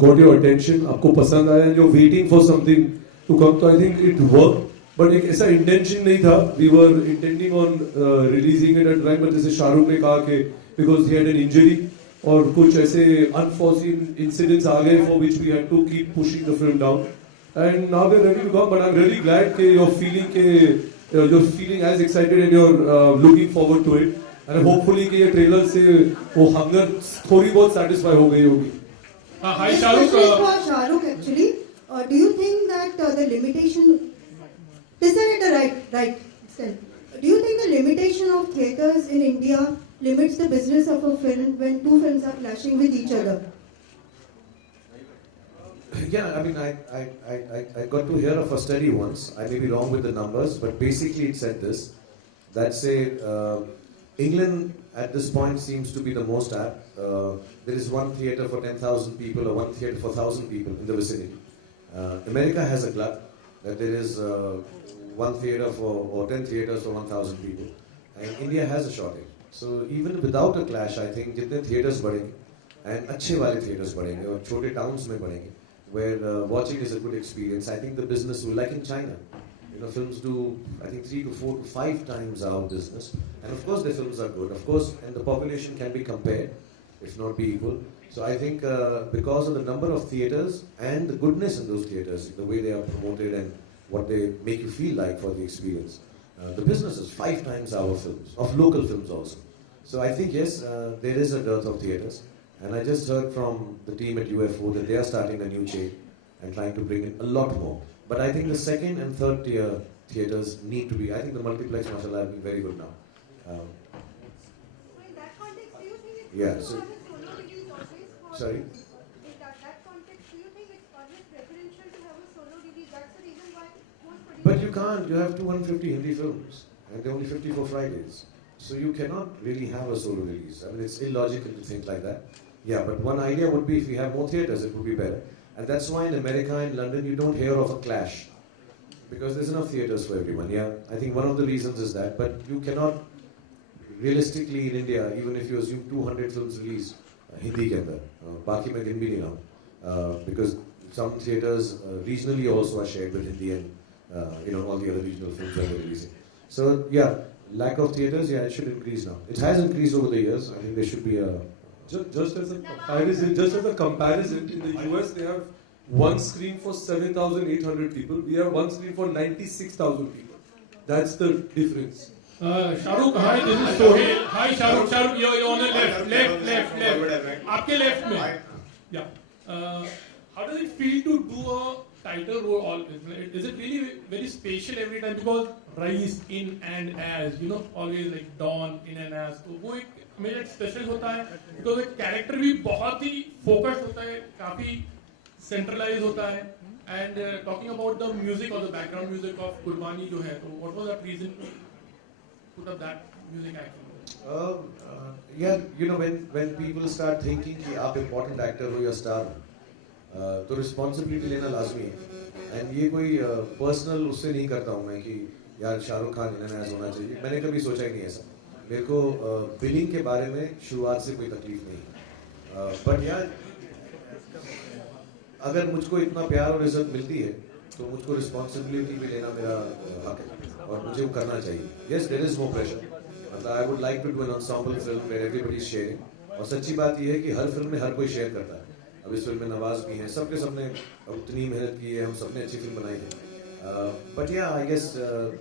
गॉट योर अटेंशन, आपको पसंद आया, जो waiting for something to come, तो I think it work. But एक ऐसा इंटेंशन नहीं था, we were intending on releasing it at time, but जैसे शाहरुख ने कहा कि because he had an injury और कुछ ऐसे अनफॉर्सीन इंसिडेंट्स आ गए for which we had to keep pushing the film down, and now we are ready to come. But I am really glad कि you're feeling as excited and you're looking forward to it, and hopefully कि ये ट्रेलर से वो हंगर थोड़ी बहुत satisfy हो गई होगी। Hi Shahrukh. For Shahrukh actually, do you think that the limitation, is that at the right extent? Do you think the limitation of theatres in India limits the business of a film when two films are clashing with each other? Yeah, I mean, I got to hear of a study once. I may be wrong with the numbers, but basically it said this: that say England at this point seems to be the most apt. There is one theatre for 10,000 people or one theatre for 1,000 people in the vicinity. America has a glut that there is one theatre or 10 theatres for 1,000 people, and India has a shortage. So even without a clash, I think जितने theatres बढ़ेंगे and अच्छे वाले theatres बढ़ेंगे और छोटे towns में बढ़ेंगे, where watching is a good experience, I think the business will, like in China, films do, I think 3 to 4 to 5 times our business, and of course the films are good, of course, and the population can be compared, if not be equal. So I think because of the number of theatres and the goodness in those theatres, the way they are promoted and what they make you feel like for the experience, the business is 5 times our films, of local films also. So I think yes, there is a dearth of theatres. And I just heard from the team at UFO that they are starting a new chain and trying to bring in a lot more. But I think the second and third tier theatres need to be, I think the multiplex, mashallah, have been very good now. In that context, do you think it's Yeah, good so- to have a solo release always for... Sorry? In that context, do you think it's always preferential to have a solo release? That's the reason why most producers... But you can't, you have 250 Hindi films and there are only 54 Fridays. So you cannot really have a solo release. I mean, it's illogical to think like that. Yeah, but one idea would be if we have more theatres, it would be better. And that's why in America and London, you don't hear of a clash. Because there's enough theatres for everyone. Yeah, I think one of the reasons is that. But you cannot, realistically in India, even if you assume 200 films released, Hindi ke andar, baaki mein gin bhi nahi raha. Because some theatres regionally also are shared with Hindi and all the other regional films that they're releasing. So yeah, lack of theatres, yeah, it should increase now. It has increased over the years. I think there should be a... Just as a comparison, in the US they have one screen for 7,800 people. We have one screen for 96,000 people. That's the difference. Shahrukh, hi, this is Sohail. Hi, Shahrukh, you're on the left. आपके left में. Yeah. How does it feel to do a title role? Is it really very special every time? Because Rais in and as, always like Dawn in and as. तो वो एक मेरा एक स्पेशल होता है. Because एक character भी बहुत ही focused होता है, काफी centralized होता है. And talking about the music or the background music of Kurbani जो है, तो what was that reason to put up that music actually? Yeah, when people start thinking कि आप important actor हो या star हो, तो responsibility लेना लाजमी है. And ये कोई personal उससे नहीं करता हूँ मैं कि यार शाहरुख खान इन्हें होना चाहिए. मैंने कभी सोचा ही नहीं ऐसा. मेरे को बिलिंग के बारे में शुरुआत से कोई तकलीफ नहीं. But यार अगर मुझको इतना प्यार और इज्जत मिलती है तो मुझको रिस्पॉन्सिबिलिटी भी लेना मेरा हक है और मुझे वो करना चाहिए. Yes, there is more pressure. I would like to do an ensemble film where everybody is sharing. और सच्ची बात ये है कि हर फिल्म में हर कोई शेयर करता है. अब इस फिल्म में नवाज भी हैं, सबके सबने उतनी मेहनत की है, हम सबने अच्छी फिल्म बनाई है. But yeah, I guess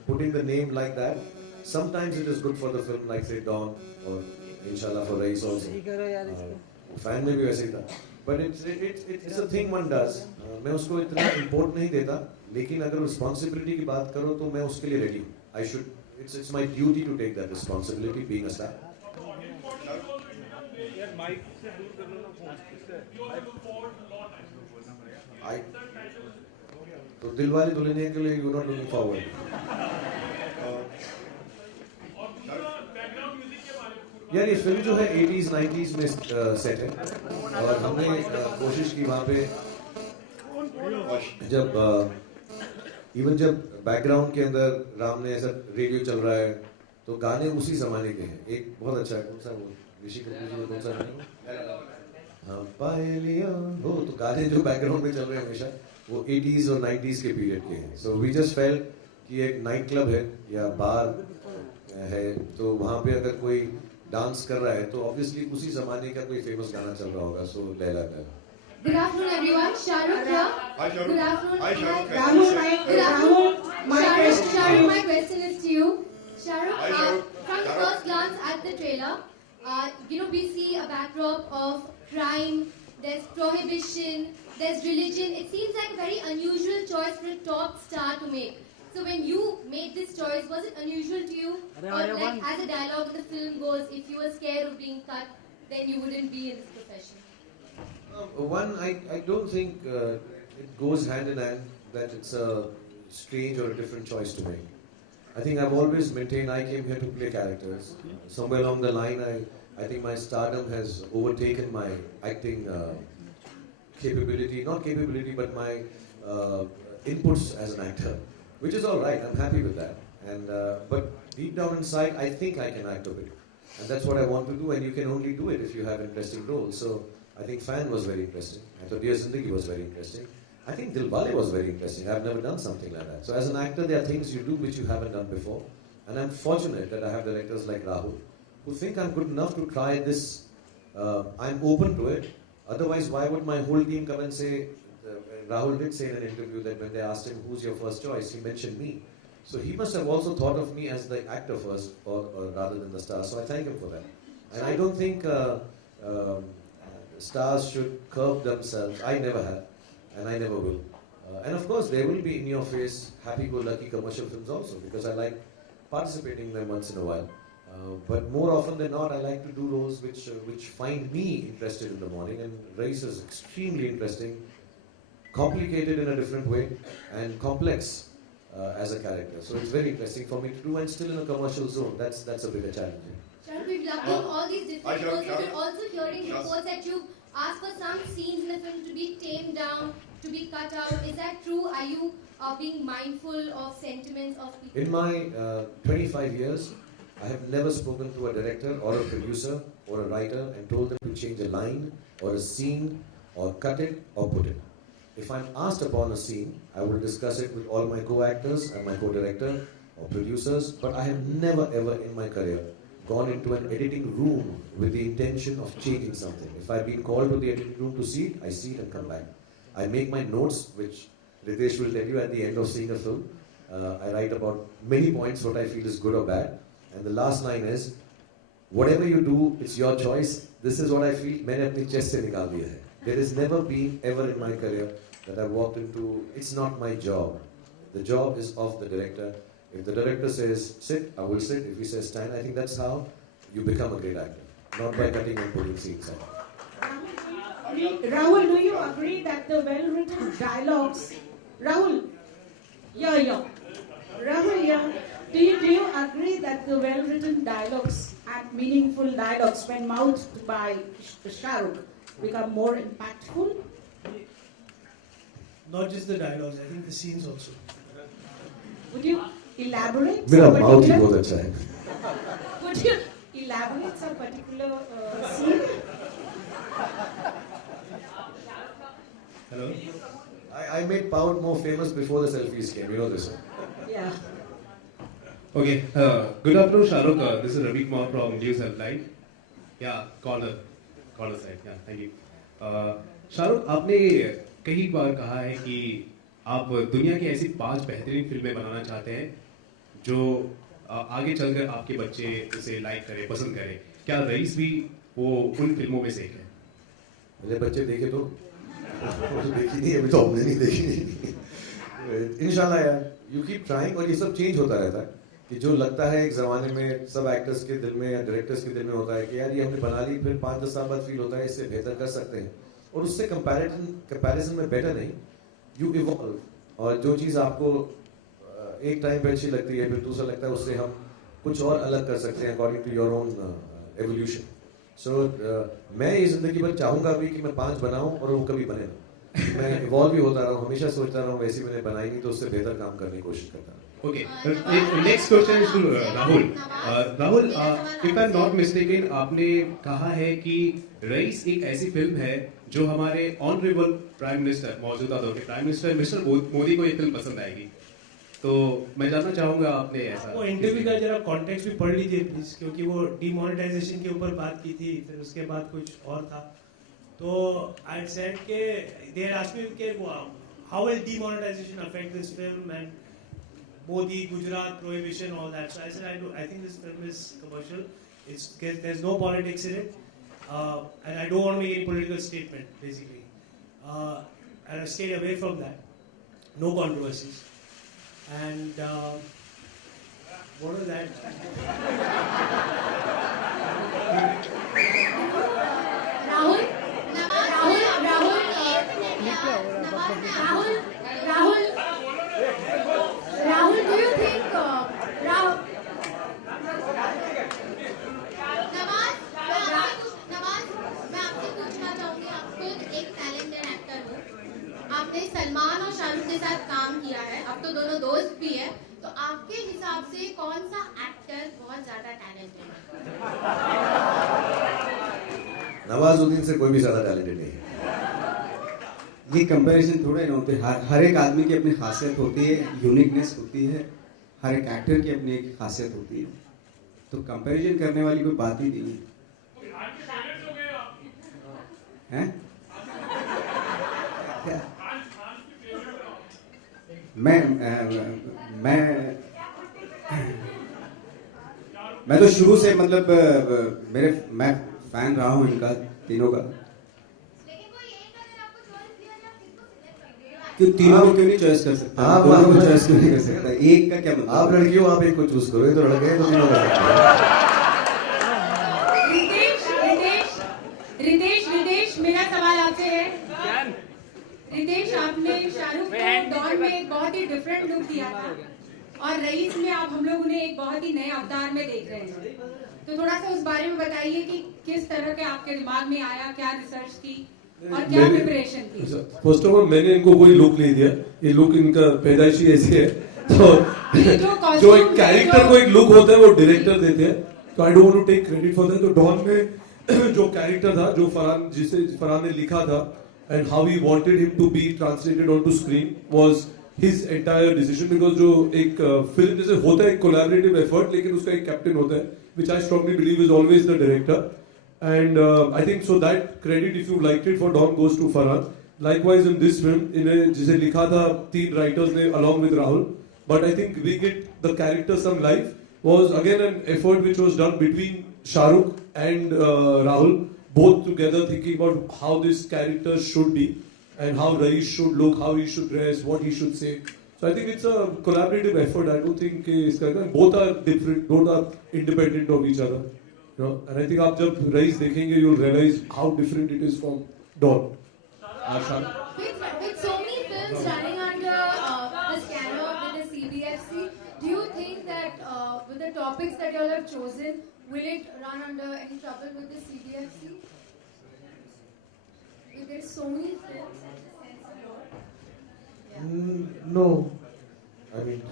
putting the name like that, sometimes it is good for the film, like say Dawn or Inshallah for Rais also. Fan में भी वैसे ही था. But it's a thing one does. मैं उसको इतना इम्पोर्ट नहीं देता, लेकिन अगर रिस्पॉन्सिबिलिटी की बात करो तो मैं उसके लिए रेडी हूँ. I should. It's my duty to take that responsibility, being a star. तो दिलवाले दुल्हनिया के लिए you're not looking forward. यार ये फिल्म जो है 80s 90s में सेट है और हमने कोशिश की वहाँ पे जब बैकग्राउंड के अंदर राम ने ऐसा रेडियो चल रहा है तो गाने उसी जमाने के हैं. एक बहुत अच्छा है, कौन सा वो ऋषि कपूर जी कौन सा हाँ पायलिया हो, तो गाने जो बैकग्राउंड में चल रहे हैं हमेशा वो 80s और 90s के पीरियड के हैं. सो वी जस्ट फेल्ट कि एक नाइट क्लब है या बार है तो वहाँ पे अगर कोई डांस कर रहा है तो ऑब्वियसली उसी जमाने का कोई फेमस गाना चल रहा होगा. सो Laila Laila. Good afternoon, everyone. Shahrukh here. Hi, Shahrukh. Good afternoon. Hi, Shahrukh. Good afternoon. Shahrukh, my question is to you. Shahrukh, Hi, Shahrukh. from the first glance at the trailer, we see a backdrop of crime, there's prohibition, there's religion. It seems like a very unusual choice for a top star to make. So when you made this choice, was it unusual to you? Or like as a dialogue in the film goes, if you were scared of being cut, then you wouldn't be in this profession? One, I don't think it goes hand in hand that it's a strange or a different choice to make. I think I've always maintained I came here to play characters. Somewhere along the line, I think my stardom has overtaken my acting capability, not capability, but my inputs as an actor, which is all right. I'm happy with that. And but deep down inside, I think I can act a bit, and that's what I want to do. And you can only do it if you have interesting roles. So I think Fan was very interesting. I thought Dear Zindagi was very interesting. I think Dilwale was very interesting. I've never done something like that. So as an actor, there are things you do which you haven't done before. And I'm fortunate that I have directors like Rahul who think I'm good enough to try this. I'm open to it. Otherwise, why would my whole team come and say, Rahul did say in an interview that when they asked him, who's your first choice, he mentioned me. So he must have also thought of me as the actor first, or rather than the star. So I thank him for that. And I don't think stars should curb themselves. I never have, and I never will. And of course, there will be in-your-face, happy-go-lucky commercial films also, because I like participating in them once in a while. But more often than not, I like to do roles which find me interested in the morning. And Race is extremely interesting, complicated in a different way, and complex as a character. So it's very interesting for me to do, and still in a commercial zone. That's a bigger challenge. We're loving all these different roles, but we're also hearing reports that you asked for some scenes in the film to be tamed down, to be cut out. Is that true? Are you being mindful of sentiments of people? In my 25 years, I have never spoken to a director or a producer or a writer and told them to change a line or a scene or cut it or put it. If I'm asked upon a scene, I will discuss it with all my co-actors and my co-director or producers, but I have never ever in my career gone into an editing room with the intention of changing something. If I've been called to the editing room to see it, I see it and come back. I make my notes, which Ritesh will tell you at the end of seeing a film. I write about many points, what I feel is good or bad. And the last line is, whatever you do, it's your choice. This is what I feel. मैंने अपनी chest से निकाल दिया है. There has never been ever in my career that I walked into, it's not my job. The job is of the director. If the director says sit, I will sit. If he says stand, I think that's how you become a great actor. Not by cutting and putting scenes on. Rahul, do you agree that the well-written dialogues, Rahul, Rahul, do you agree that the well-written dialogues and meaningful dialogues when mouthed by Shah Rukh become more impactful? Not just the dialogues, I think the scenes also. Would you elaborate? मेरा माउथ ही बहुत अच्छा है. Would you elaborate some particular scene? Hello? I made Pound more famous before the selfies came, you know this. Yeah. Okay, good afternoon, Shah Rukh. This is Ravi Kumar from News Headline. Yeah, caller side. Yeah, thank you. Shah Rukh, आपने कई बार कहा है कि आप दुनिया की ऐसी 5 बेहतरीन फिल्में बनाना चाहते हैं जो आगे चलकर आपके बच्चे उसे लाइक करें, पसंद करें. क्या रईस भी वो उन फिल्मों में से एक है? मेरे बच्चे देखे तो देखी नहीं, अभी तो हमने नहीं देखी. इंशाल्लाह यार, you keep trying. और ये सब चेंज होता रहता है कि जो लगता है एक ज़माने में सब एक्टर्स के दिल में या डायरेक्टर्स के दिल में होता है कि यार ये हमने बना ली, फिर 5-10 साल बाद फील होता है इससे बेहतर कर सकते हैं, और उससे कंपैरिजन में बेटर नहीं, यू इवॉल्व. और जो चीज़ आपको एक टाइम पे अच्छी लगती है, फिर दूसरा लगता है उससे हम कुछ और अलग कर सकते हैं according to your own evolution. So मैं ये जिंदगी भर चाहूँगा भी कि मैं 5 बनाऊँ और वो कभी बने ना. मैं इवॉल्व भी होता रहूँ, हमेशा सोचता रहूँ वैसे मैंने बनाई नहीं तो उससे बेहतर काम करने की कोशिश करता रहूँ. Okay. Next question is to Rahul. Rahul, if I'm not mistaken, आपने कहा है कि रईस एक ऐसी फिल्म है जो हमारे ऑनरेबल प्राइम मिनिस्टर, मौजूदा दौर के प्राइम मिनिस्टर मिस्टर मोदी को ये फिल्म पसंद आएगी. तो मैं जानना चाहूंगा आपने ऐसा. वो इंटरव्यू का जरा कॉन्टेक्स्ट भी पढ़ लीजिए प्लीज, क्योंकि वो डिमोनेटाइजेशन के ऊपर बात की थी, फिर उसके बाद कुछ और था. तो आई सेड के दे आस्क्ड मी के how will demonetisation affect this film and Modi, Gujarat, prohibition, all that. So I said, I think this film is commercial. There's no politics in it, and I don't want to make any political statement, basically. And I stayed away from that. No controversies. And what was that? Rahul, do you think Navaz, मैं आपसे पूछना चाहूंगी, आप खुद एक टैलेंटेड एक्टर हो, आपने सलमान और शाहरुख के साथ काम किया है, आप तो दोनों दोस्त भी है, तो आपके हिसाब से कौन सा एक्टर बहुत ज्यादा टैलेंटेड है? नवाजुद्दीन से कोई भी ज्यादा टैलेंटेड नहीं है. ये कंपैरिजन थोड़ा ही होते हैं. हर एक आदमी की अपनी खासियत होती है, यूनिकनेस होती है, हर एक एक्टर की अपनी एक खासियत होती है, तो कंपैरिजन करने वाली कोई बात ही नहीं है. क्या मैं तो शुरू से मतलब मैं फैन रहा हूँ इनका तीनों का. क्यों तीनों को क्यों नहीं चॉइस कर सकते? आप दोनों को चॉइस क्यों नहीं कर सकता? एक का क्या मतलब? आप लड़कियों आप एक को चूज करो, ये तो लड़के हैं तो तीनों कर सकते हैं। रितेश, मेरा सवाल आपसे है। रितेश, आपने शाहरुख को डॉन में एक बहुत ही डिफरेंट लुक दिया था और रईस में आप हम लोग उन्हें एक बहुत ही नए अवतार में देख रहे हैं, तो थोड़ा सा उस बारे में बताइए कि किस तरह के आपके दिमाग में आया, क्या रिसर्च की और क्या प्रिपरेशन की? फर्स्ट ऑफ ऑल मैंने इनको कोई लुक नहीं दिया, ये लुक इनका पैदाइशी ऐसे है, तो जो एक कैरेक्टर को एक लुक होता है वो डायरेक्टर देते हैं, तो I don't want to take credit for that. तो डॉन में जो कैरेक्टर था, जो फरहान ने लिखा था and how he wanted him to be translated onto screen was his entire decision, because जो एक फिल्म जैसे होता है एक collaborative effort, लेकिन उसका एक कैप्टन होता है, which I strongly believe is always the director, and I think so that credit, if you liked it, for Don goes to Farhan. Likewise in this film, इन्हें जिसे लिखा था 3 writers ने along with Rahul, but I think giving it the character some life was again an effort which was done between Shahrukh and Rahul, both together thinking about how this character should be and how Raish should look, how he should dress, what he should say. So I think it's a collaborative effort. I don't think both are different, both are independent of each other. You know, and I think आप जब Raish देखेंगे, you'll realize how different it is from Dawn. With so many films running under the scanner with the CBFC, do you think that with the topics that you all have chosen, will it run under any trouble with the CBFC? There's so many films No, I mean,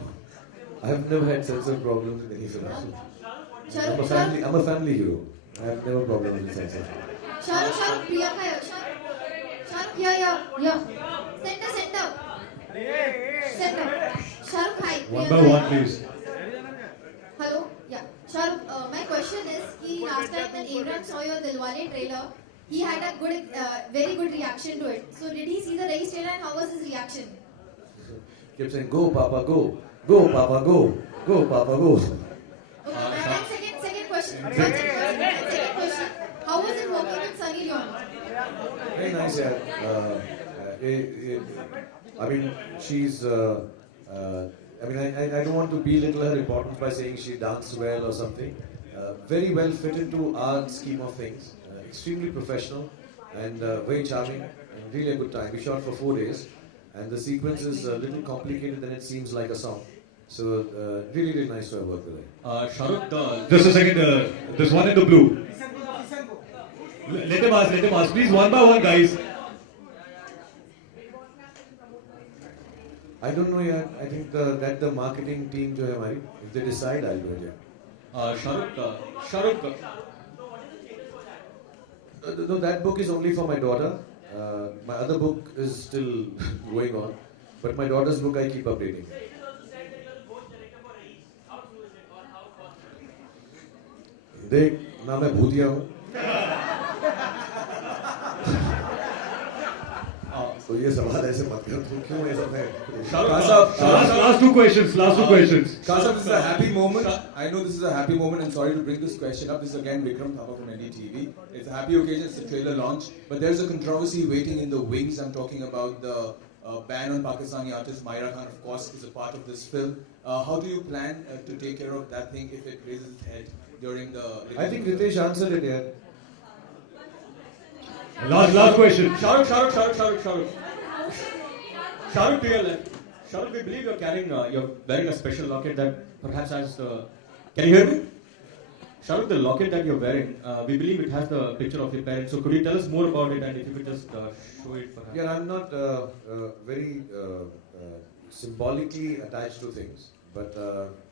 I have never had censor problems in any film. I'm a family hero. I have never problems with censor. Shahrukh, Priyanka, Shahrukh, here. Center. Shahrukh, hi. One by one, please. Hello, yeah. Shahrukh, my question is, last time when Abraham saw your Dilwale trailer, he had a very good reaction to it. So did he see the Rai's trailer and how was his reaction? Kept saying, "Go, Papa, go, go, Papa, go, go, Papa, go." Okay, and second question. Second question. How was it working with Sunny Leone? Very nice, yeah. I mean, she's. I mean, I don't want to belittle her importance by saying she danced well or something. Very well fit into our scheme of things. Extremely professional and very charming and really a good time. We shot for 4 days and the sequence is a little complicated than it seems like a song. So really nice to have worked with her. Shahrukh, just a second. There's one in the blue. Let him ask. Please, one by one, guys. I don't know yet. I think that the marketing team जो है हमारी, if they decide, I'll do it. Yeah. Shahrukh. No, that book is only for my daughter. My other book is still going on, but my daughter's book I keep updating. देख ना मैं भूतिया हूँ, तो ये सवाल ऐसे मत कर, तू क्यों ये सब है? Last two questions. Kasab, this is a happy moment. I know this is a happy moment, and sorry to bring this question up. This is again Vikram Thapa from NDTV. It's a happy occasion. It's a trailer launch, but there's a controversy waiting in the wings. I'm talking about the ban on Pakistani artist. Myra Khan, of course, is a part of this film. How do you plan to take care of that thing if it raises its head during the? I think Ritesh answered it here. Last question. Shahrukh. Shahrukh, to your left. Shahrukh, we believe you're wearing a special locket that perhaps has the. Can you hear me? Shahrukh, the locket that you're wearing, we believe it has the picture of your parents. So could you tell us more about it, and if you could just show it perhaps? Yeah, I'm not very symbolically attached to things, but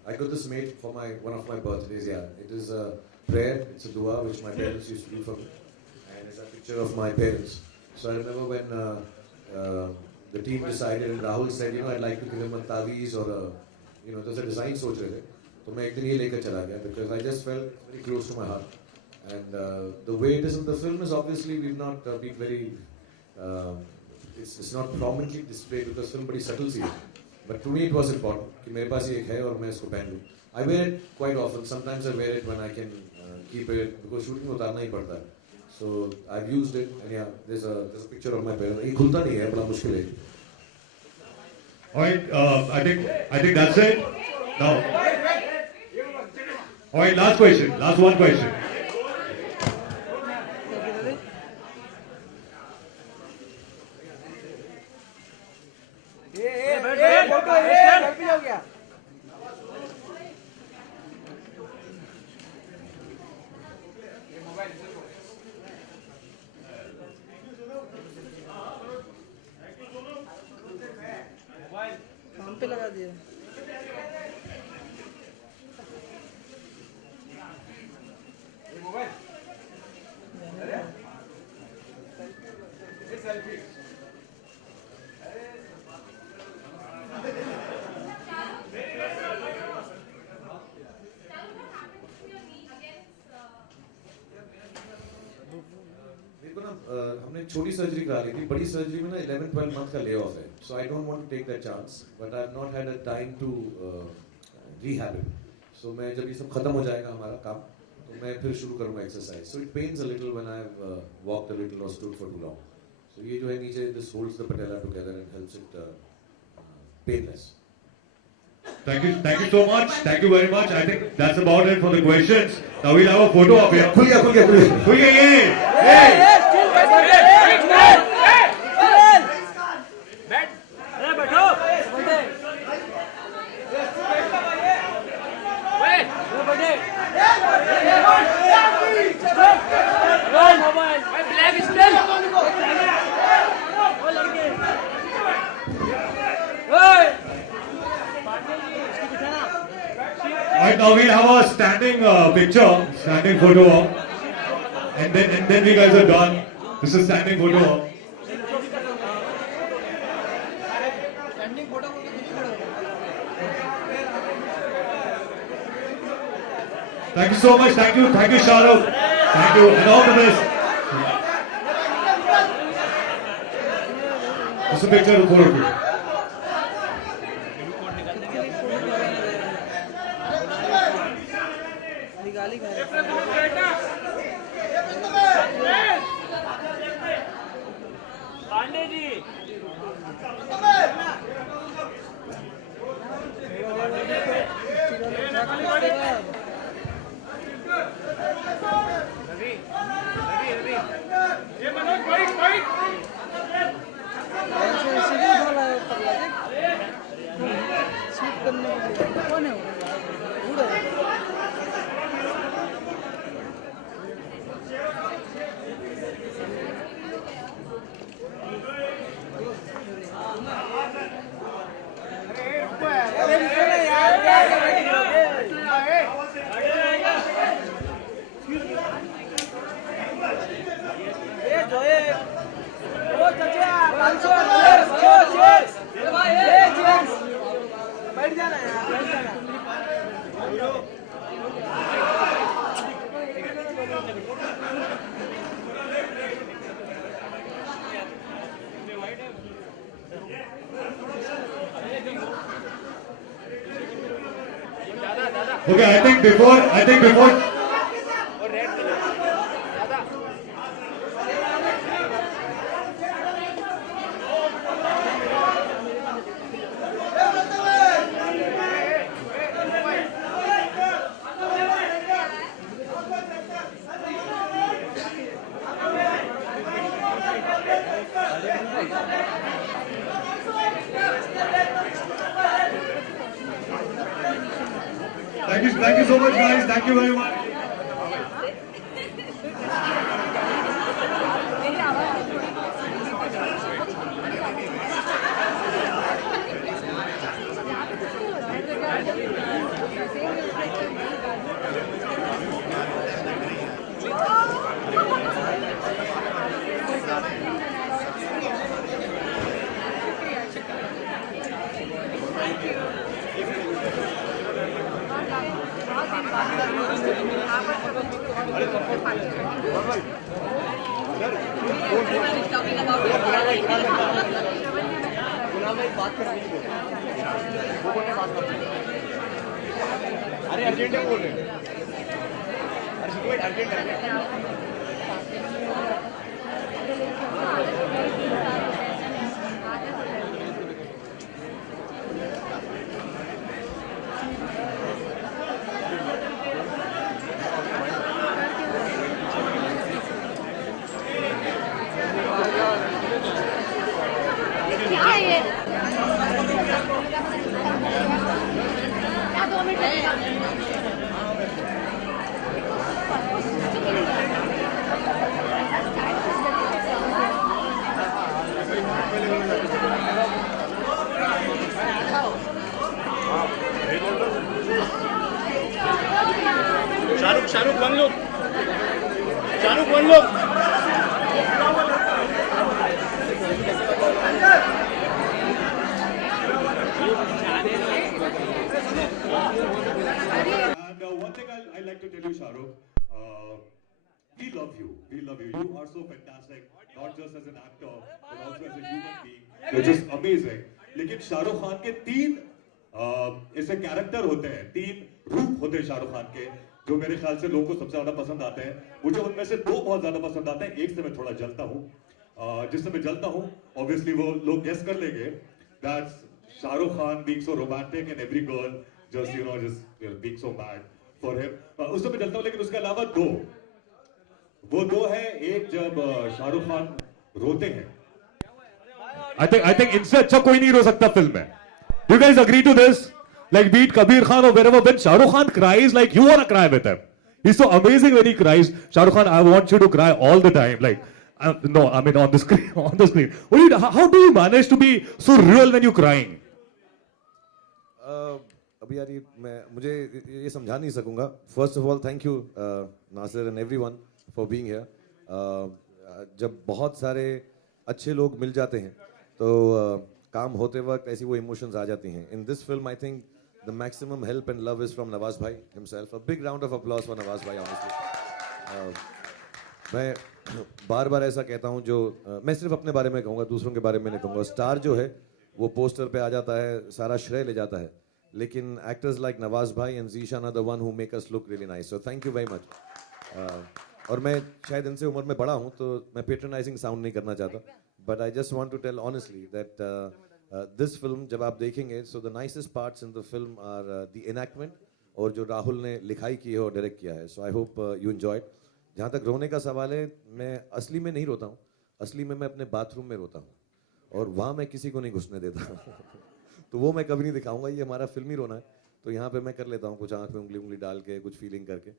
I got this made for one of my birthdays. Yeah, it is a prayer. It's a dua which my parents used to do for me, and it's a picture of my parents. So I remember when the team decided, and Rahul said, I'd like to give him a taweez or there's a design सोच रहे थे, तो मैं एक दिन ये लेकर चला गया because I just felt very close to my heart. And the way it is in the film is obviously we've not been very, it's not prominently displayed because film बड़ी subtle सी है. But to me it was important कि मेरे पास ये एक है और मैं इसको पहन लूँ. I wear it quite often. Sometimes I wear it when I can keep it because shooting में उतारना ही पड़ता है. So I've used it, and yeah, there's a picture of my parents. ये खुलता नहीं है, बड़ा मुश्किल है. All right, I think that's it. Now, all right, last question, last one question. काम पे लगा दिया मेरे को ना हमने छोटी सर्जरी करा ली थी, बड़ी सर्जरी में ना 11-12 मंथ का ले ऑफ है, so I don't want to take that chance, but I have not had a time to rehab it. So मैं जब ये सब खत्म हो जाएगा हमारा काम, तो मैं फिर शुरू करूंगा exercise. So it pens a little when I have walked a little और स्टूड फॉर टू लॉन्ग. सो ये जो है नीचे, this holds the patella together and helps it painless. Thank you so much. Thank you very much. I think that's about it for the questions. Now we'll have a photo up here. खुल गया. Hey! Right, now we'll have a standing picture, standing photo op, and then we guys are done. This is standing photo op. Thank you so much. Thank you, Shahrukh. Thank you, and all the best. Just a picture of the four of you. गाली पांडे जी कौन है बैठ जाना Okay, I think before. Thank you so much, guys. Thank you very much. अरे अर्जेंट है बोल रहे अर्जेंट है just as an actor, but also as a human being. They're just amazing. लेकिन शाहरुख खान के तीन ऐसे कैरेक्टर होते हैं, तीन रूप होते हैं शाहरुख खान के, जो मेरे ख्याल से लोगों को सबसे ज्यादा पसंद आते हैं. मुझे उनमें से दो बहुत ज्यादा पसंद आते हैं. एक से मैं थोड़ा जलता हूँ. जिससे मैं जलता हूँ, obviously वो लोग गेस कर लेंगे. That's Shahrukh Khan being so romantic and every girl just being so mad for him. उससे मैं जलता हूँ, लेकिन उसके अलावा वो दो है. एक जब शाहरुख खान रोते हैं. I think इनसे अच्छा कोई नहीं रो सकता फिल्म में. Do you guys agree to this? Like be it Kabir Khan or wherever, when Shah Rukh Khan cries, like you wanna cry with him. He's so amazing when he cries. Shah Rukh Khan, I want you to cry all the time. Like no, I mean on the screen. On the screen. How do you manage to be so real when you're crying? अभी यार मुझे ये समझा नहीं सकूंगा. First of all thank you Nasir and everyone for being here. जब बहुत सारे अच्छे लोग मिल जाते हैं तो काम होते वक्त ऐसी वो इमोशंस आ जाती हैं. In this film I think the maximum help and love is from Nawaz भाई himself. A big round of applause for Nawaz भाई. ऑनेस्टली मैं बार बार ऐसा कहता हूँ, जो मैं सिर्फ अपने बारे में कहूँगा, दूसरों के बारे में नहीं कहूँगा. स्टार जो है वो पोस्टर पे आ जाता है, सारा श्रेय ले जाता है, लेकिन एक्टर्स लाइक नवाज भाई and Zeeshan are the one who make us look really nice. So thank you very much. और मैं शायद इनसे उम्र में बड़ा हूँ तो मैं पेट्रोनाइजिंग साउंड नहीं करना चाहता, but I just want to tell honestly that this film जब आप देखेंगे, so the nicest parts in the film are the enactment और जो राहुल ने लिखाई की है और डायरेक्ट किया है. So I hope you enjoyed. जहाँ तक रोने का सवाल है, मैं असली में नहीं रोता हूँ. असली में मैं अपने बाथरूम में रोता हूँ और वहाँ मैं किसी को नहीं घुसने देता. तो वो मैं कभी नहीं दिखाऊंगा. ये हमारा फिल्मी रोना है, तो यहाँ पे मैं कर लेता हूँ कुछ आंख में उंगली डाल के, कुछ फीलिंग करके.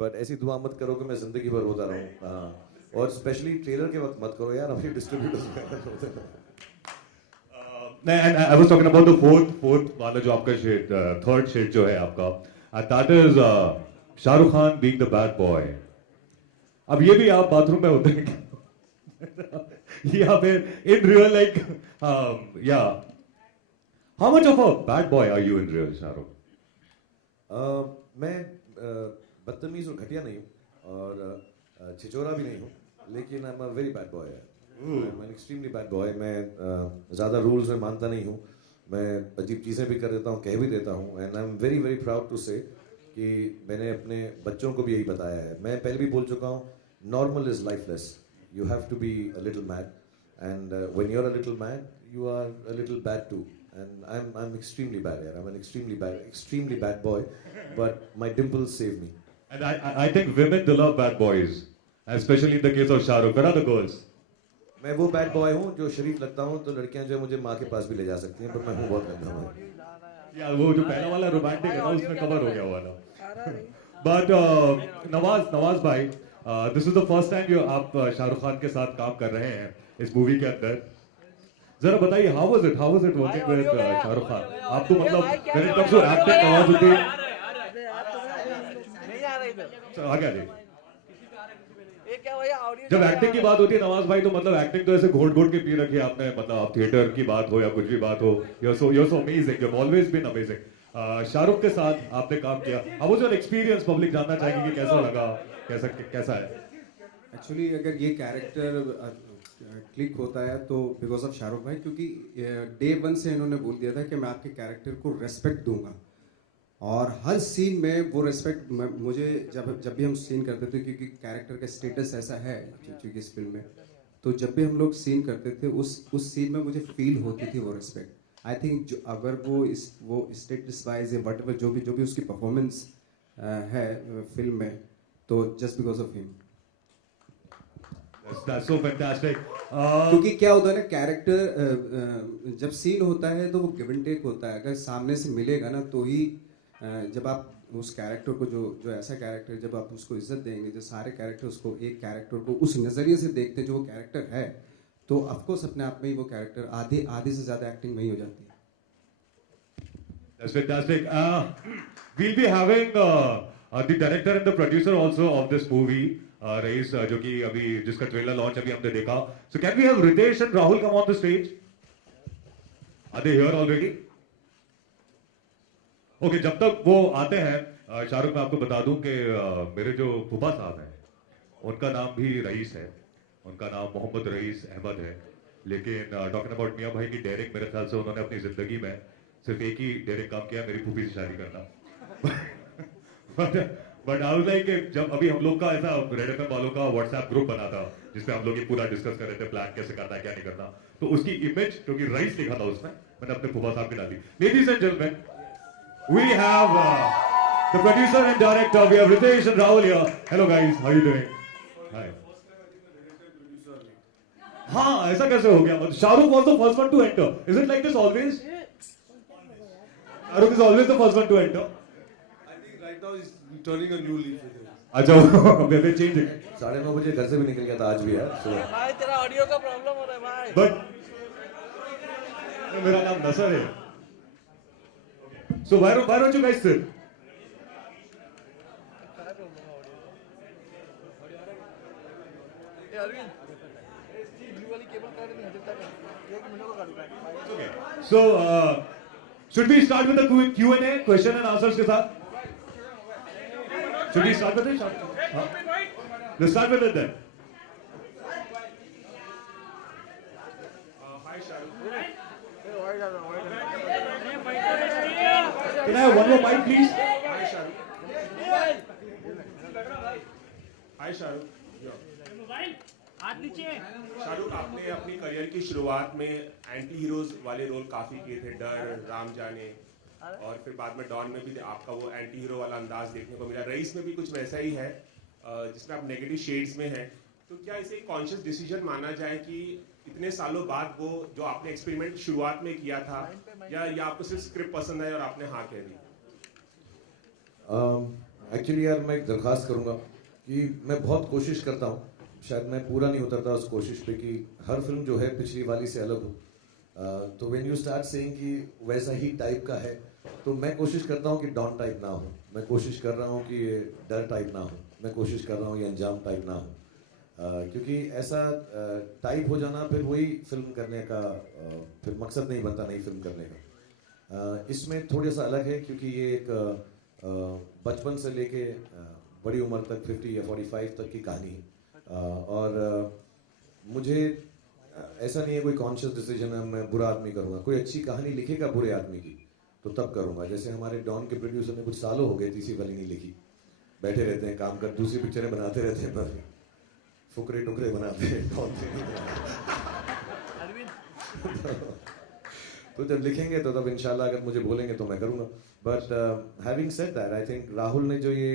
बट ऐसी दुआ मत करो कि मैं जिंदगी भर रोता रहूँ. हाँ, और स्पेशली ट्रेलर के वक्त मत करो यार, अपनी distributors. I was talking about the fourth वाला जो आपका शेड, थर्ड शेड जो है आपका, that is Shahrukh Khan being the bad boy. अब ये भी आप बाथरूम में होते हैं यहाँ पे in real, like yeah. How much of a bad boy are you in real, Shahrukh? मैं बदतमीज और घटिया नहीं हूँ और छिचोरा भी नहीं हूँ, लेकिन I am a very bad boy. I am an extremely bad boy. मैं ज़्यादा रूल्स में मानता नहीं हूँ. मैं अजीब चीज़ें भी कर देता हूँ, कह भी देता हूँ. And I am very very proud to say कि मैंने अपने बच्चों को भी यही बताया है. मैं पहले भी बोल चुका हूँ, normal is lifeless. You have to be a little mad, and when you are a little mad you are a little bad too. And I'm extremely bad here. I'm an extremely bad boy, but my dimples save me. And I think women do love bad boys, especially in the case of Shahrukh. Where are the girls? मैं वो बैड बॉय हूँ जो शरीफ लगता हूँ, तो लड़कियाँ जो मुझे माँ के पास भी ले जा सकती हैं, पर मैं हूँ बहुत गंदा हूँ. यार वो जो पहला वाला रोमांटिक है ना, उसमें कवर हो गया वाला. But नवाज भाई, this is the first time आप शाहरुख खान के साथ काम कर रहे हैं इस मूवी के अंदर. जरा बताइए, how was it working with Shahrukh Khan? आप तो मतलब when it comes to acting, Nawazuddin आ गया जी. जब एक्टिंग की बात होती है नवाज भाई, तो मतलब एक्टिंग तो ऐसे घोट के पी रखी है आपने. मतलब आप थिएटर की बात हो या कुछ भी बात हो, you're so amazing. You've always been amazing. Shahrukh के साथ आपने काम किया. How was your experience? Public जानना चाहेगी कि कैसा लगा, कैसा है. एक्चुअली अगर ये कैरेक्टर क्लिक होता है तो बिकॉज ऑफ शाहरुख भाई, क्योंकि डे वन से इन्होंने बोल दिया था कि मैं आपके कैरेक्टर को रेस्पेक्ट दूंगा, और हर सीन में वो रेस्पेक्ट मुझे जब भी हम सीन करते थे, क्योंकि कैरेक्टर का स्टेटस ऐसा है क्योंकि इस फिल्म में, तो जब भी हम लोग सीन करते थे उस सीन में मुझे फील होती थी वो रेस्पेक्ट. आई थिंक अगर वो स्टेटस वाइज या वट जो भी उसकी परफॉर्मेंस है फिल्म में, तो just because of him. That's so fantastic. क्योंकि क्या होता है ना, कैरेक्टर जब सीन होता है तो वो गिव एंड टेक होता है. अगर सामने से मिलेगा ना, तो ही जब आप उस कैरेक्टर को जो ऐसा कैरेक्टर, जब आप उसको इज्जत देंगे, जो सारे कैरेक्टर उसको एक कैरेक्टर को उस नज़रिए से देखते हैं जो वो कैरेक्टर है, तो ऑफकोर्स अपने आप में ही वो कैरेक्टर आधे से ज़्यादा एक्टिंग वही हो जाती है. That's fantastic. We'll be having the director and the producer also of this movie, rice, जो कि अभी जिसका ट्रेलर लॉन्च अभी हमने देखा. So can we have Ritesh and Rahul come on the stage? Are they here already? Okay, जब तक वो आते हैं, शाहरुख, मैं आपको बता दूं कि मेरे जो फूफा साहब हैं, उनका नाम भी रईस है. उनका नाम मोहम्मद रईस अहमद है, लेकिन टॉकिंग अबाउट मियां भाई की डायरेक्ट, मेरे ख्याल से उन्होंने अपनी ज़िंदगी में सिर्फ एक ही डायरेक्ट काम किया, मेरी फूफी से शादी करना। बट आई वाज लाइक, जब अभी हम लोग का ऐसा रेड एफएम वालों का व्हाट्सएप ग्रुप बना था जिसमें हम लोग ये पूरा डिस्कस कर रहे थे प्लान कैसे करना है क्या नहीं करना, तो उसकी इमेज क्योंकि रईस लिखा था उसमें, मैंने अपने फूफा साहब की डाली। Ladies and gentleman, we have the producer and director, we have Ritesh and Rahul here. Hello guys, how you doing? Hi. हाँ, ऐसा कैसे हो गया? मतलब Shahrukh was the first one to enter. Is it like this always? Shahrukh is always the first one to enter. I think right now he's turning a new leaf with him. अच्छा, we're changing. 9:30 बजे घर से भी निकल गया था आज भी यार। भाई तेरा ऑडियो का प्रॉब्लम हो रहा है भाई। But मेरा नाम नसर है। So why don't you guys sit? Okay. So should we start with the Q&A, question and answers के साथ? Should we start with it? Let's start with it then. Hi Shahrukh. Can I have one more mic, please? Hi Shahrukh. Hi Shahrukh. Shahrukh, आपने अपनी करियर की शुरुआत में एंटी हीरोज वाले रोल काफी किए थे, डर, राम जाने, और फिर बाद में डॉन में भी आपका वो एंटी हीरो वाला अंदाज देखने को मिला। रईस में भी कुछ वैसा ही है जिसमें आप नेगेटिव शेड्स में हैं। तो क्या इसे एक कॉन्शियस डिसीजन माना जाए कि इतने सालों बाद वो जो आपने एक्सपेरिमेंट शुरुआत में किया था, या आपको सिर्फ स्क्रिप्ट पसंद आई और आपने हाँ कह दी? एक्चुअली यार मैं एक दरख्वास्त करूंगा कि मैं बहुत कोशिश करता हूँ, शायद मैं पूरा नहीं उतरता उस कोशिश पे कि हर फिल्म जो है पिछली वाली से अलग हो। तो व्हेन यू स्टार्ट सेइंग कि वैसा ही टाइप का है, तो मैं कोशिश करता हूँ कि डॉन टाइप ना हो, मैं कोशिश कर रहा हूँ कि ये डर टाइप ना हो, मैं कोशिश कर रहा हूँ ये अंजाम टाइप ना हो, क्योंकि ऐसा टाइप हो जाना फिर वही फिल्म करने का फिर मकसद नहीं बनता नई फिल्म करने का। इसमें थोड़ा सा अलग है क्योंकि ये एक बचपन से लेके बड़ी उम्र तक 50 या 45 तक की कहानी है, और मुझे ऐसा नहीं है कोई कॉन्शियस डिसीजन है मैं बुरा आदमी करूँगा। कोई अच्छी कहानी लिखेगा बुरे आदमी की तो तब करूँगा। जैसे हमारे डॉन के प्रोड्यूसर ने कुछ सालों हो गए तीसरी वाली नहीं लिखी, बैठे रहते हैं काम कर, दूसरी पिक्चरें बनाते रहते हैं पर फुकरे टुकरे बनाते हैं डॉन से तो जब लिखेंगे तो तब इंशाल्लाह अगर मुझे बोलेंगे तो मैं करूँगा। But having said that, I think Rahul ने जो ये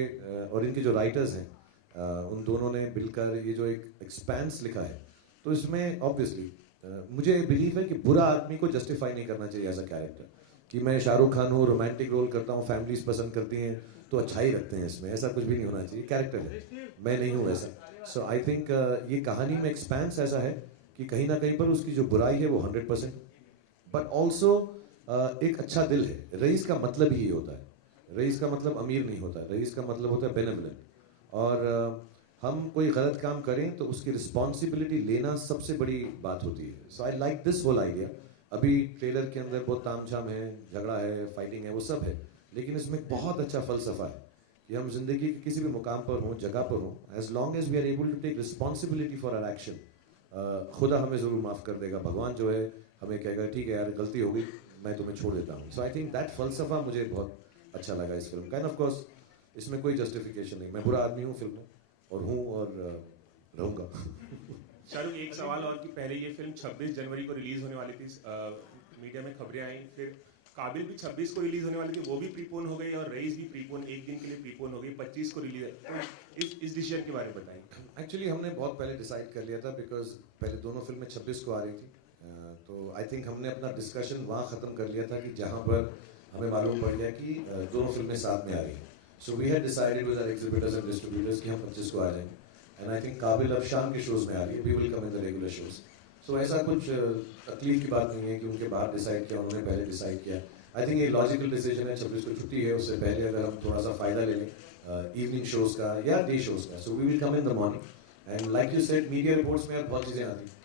और इनके जो राइटर्स हैं उन दोनों ने मिलकर ये जो एक एक्सपेंस लिखा है, तो इसमें ऑब्वियसली मुझे बिलीव है कि बुरा आदमी को जस्टिफाई नहीं करना चाहिए एज अ कैरेक्टर, कि मैं शाहरुख खान हूँ, रोमांटिक रोल करता हूँ, फैमिलीज पसंद करती हैं तो अच्छा ही रखते हैं इसमें, ऐसा कुछ भी नहीं होना चाहिए, कैरेक्टर है, मैं नहीं हूँ ऐसा। सो आई थिंक ये कहानी में एक्सपेंस ऐसा है कि कहीं ना कहीं पर उसकी जो बुराई है वो 100%, बट ऑल्सो एक अच्छा दिल है। रईस का मतलब ही होता है, रईस का मतलब अमीर नहीं होता, रईस का मतलब होता है बेनेवलेंट, और हम कोई गलत काम करें तो उसकी रिस्पॉन्सिबिलिटी लेना सबसे बड़ी बात होती है। So I like this whole idea. अभी ट्रेलर के अंदर बहुत तामझाम है, झगड़ा है, फाइटिंग है, वो सब है, लेकिन इसमें बहुत अच्छा फलसफा है कि हम जिंदगी के किसी भी मुकाम पर हों, जगह पर हों, as long as we are able to take responsibility for our action, खुदा हमें जरूर माफ कर देगा, भगवान जो है हमें कहेगा ठीक है यार गलती हो गई, मैं तुम्हें छोड़ देता हूँ। सो आई थिंक दैट फलसफा मुझे बहुत अच्छा लगा इस फिल्म का। एंड ऑफ कोर्स इसमें कोई जस्टिफिकेशन नहीं, मैं बुरा आदमी हूँ फिल्म में और हूँ और रहूँगा। शाहरुख, एक सवाल और कि पहले ये फिल्म 26 जनवरी को रिलीज होने वाली थी, मीडिया में खबरें आई, फिर काबिल भी 26 को रिलीज होने वाली थी, वो भी प्रीपोन हो गई, और रईस भी प्रीपोन एक दिन के लिए प्रीपोन हो गई, 25 को रिलीज है। इस डिसीजन के बारे में बताएं। एक्चुअली हमने बहुत पहले डिसाइड कर लिया था, बिकॉज पहले दोनों फिल्में 26 को आ रही थी, तो आई थिंक हमने अपना डिस्कशन वहाँ ख़त्म कर लिया था कि जहाँ पर हमें मालूम पड़ गया कि दोनों फिल्में साथ में आ रही हैं। So we had decided with our exhibitors and distributors कि हम 25 को आ जाएंगे, एंड आई थिंक काबिल अब शाम के शोज में आ रही है, we will come in the regular shows. सो ऐसा कुछ तकलीफ की बात नहीं है कि उनके बाहर डिसाइड किया, उन्होंने पहले डिसाइड किया। आई थिंक ये लॉजिकल डिसीजन है, 26 को छुट्टी है, उससे पहले अगर हम थोड़ा सा फायदा ले लें इवनिंग शोज का या डे शोज का, so we will come in the morning. And like you said, media reports में बहुत चीज़ें आती हैं।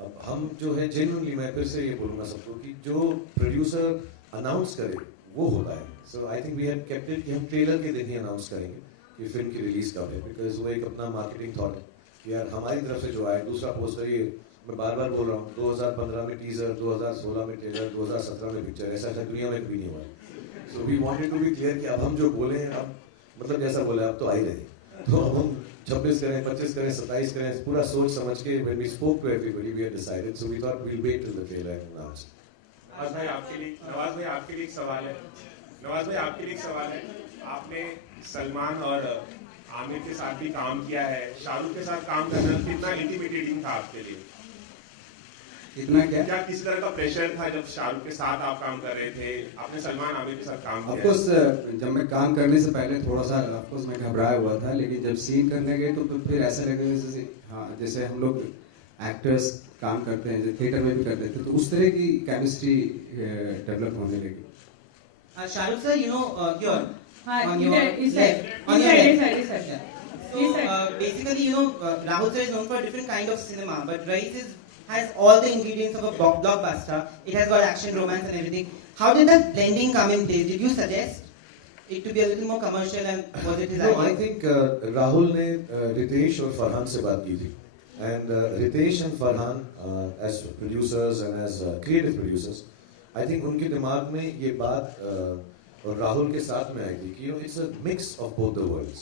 अब हम जो है जेन्युइनली, मैं फिर से ये बोलूँगा सबको कि जो प्रोड्यूसर अनाउंस करे वो होता है। So I think we have kept it कि हम ट्रेलर के दिन ही अनाउंस करेंगे कि फिल्म की रिलीज कब है, बिकॉज वो एक अपना मार्केटिंग थॉट है। कि यार हमारी तरफ से जो आए, दूसरा पोस्टर ये मैं बार बार बोल रहा हूँ, 2015 में टीजर, 2016 में ट्रेलर, 2017 में पिक्चर, ऐसा दुनिया में कभी नहीं हुआ। So we wanted to be clear कि अब हम जो बोले हैं, अब मतलब जैसा बोले अब तो आ ही रहे, तो अब हम 26 करें, 25 करें, 27 करें, पूरा सोच समझ के when we spoke to everybody we had decided, so we thought we'll wait till the trailer and announce. Nawaz भाई आपके लिए एक सवाल है। नवाज भाई आपके लिए एक सवाल है। आपने सलमान और आमिर के साथ भी काम किया है, शाहरुख के साथ काम करना कितना इंटिमिडेटिंग था आपके लिए? कितना क्या किसी तरह का प्रेशर था जब शाहरुख के साथ आप काम कर रहे थे? आपने सलमान आमिर के साथ काम किया? ऑफकोर्स जब मैं काम करने से पहले थोड़ा सा ऑफकोर्स मैं घबराया हुआ था, लेकिन जब सीन करने गए तो फिर ऐसा लगा जैसे हाँ जैसे हम लोग एक्टर्स काम करते हैं, जो थिएटर में भी करते थे, तो उस तरह की केमिस्ट्री डेवलप होने लगी। Shahrukh sir, you know, here Hi, on your left, on your left. So basically, you know, Rahul sir is known for a different kind of cinema, but Rais has all the ingredients of a blockbuster. It has got action, romance, and everything. How did that blending come in place? Did you suggest it to be a little more commercial, and was it his idea? No, I think Rahul ने रितेश और फरहान से बात की थी, and Ritesh and Farhan as producers and as creative producers, I think उनके दिमाग में ये बात और राहुल के साथ में आई थी कि it's a mix of both the worlds.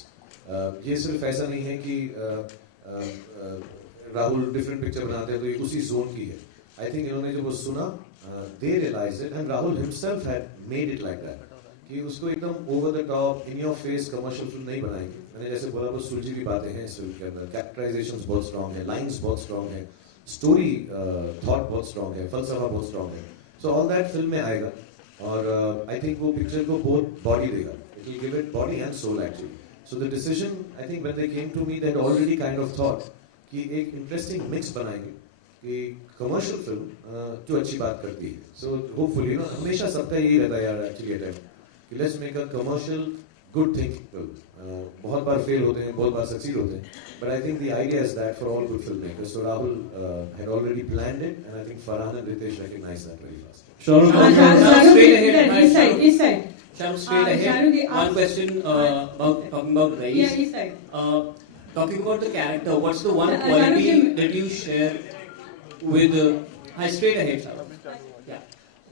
ये सिर्फ ऐसा नहीं है कि राहुल डिफरेंट पिक्चर बनाते हैं तो ये उसी जोन की है. I think इन्होंने जब वो सुना, they realized it, and Rahul himself had made it like that. कि उसको एकदम over the top, in your face commercial film नहीं बनाएंगे. मैंने जैसे बोला वो सुलझी हुई बातें हैं इस फिल्म के अंदर, कैरेक्टराइजेशंस बहुत स्ट्रॉन्ग है, लाइंस बहुत स्ट्रॉन्ग है, स्टोरी थॉट बहुत स्ट्रॉन्ग है, फलसफा बहुत स्ट्रॉन्ग है. So all that फिल्म में आएगा और I think वो पिक्चर को बहुत बॉडी देगा. It will give it body and soul actually. So the decision, I think when they came to me, they had already kind of thought कि एक interesting mix बनाएंगे कि कमर्शियल फिल्म जो अच्छी बात करती है. So hopefully ना हमेशा सबका यही रहता है यार actually attempt कि let's make a commercial good thing film. बहुत बार फेल होते हैं, बहुत बार सक्सीड होते हैं, but I think the idea is that for all good filmmakers. So Rahul had already planned it, and I think Farhan and Ritesh recognized that very fast. Shahrukh, straight ahead. This side. Shahrukh, straight ahead. One question talking about Rais. Yeah, this side. Talking about the character, what's the one quality that you share with? Hi, straight ahead, Shahrukh. Yeah.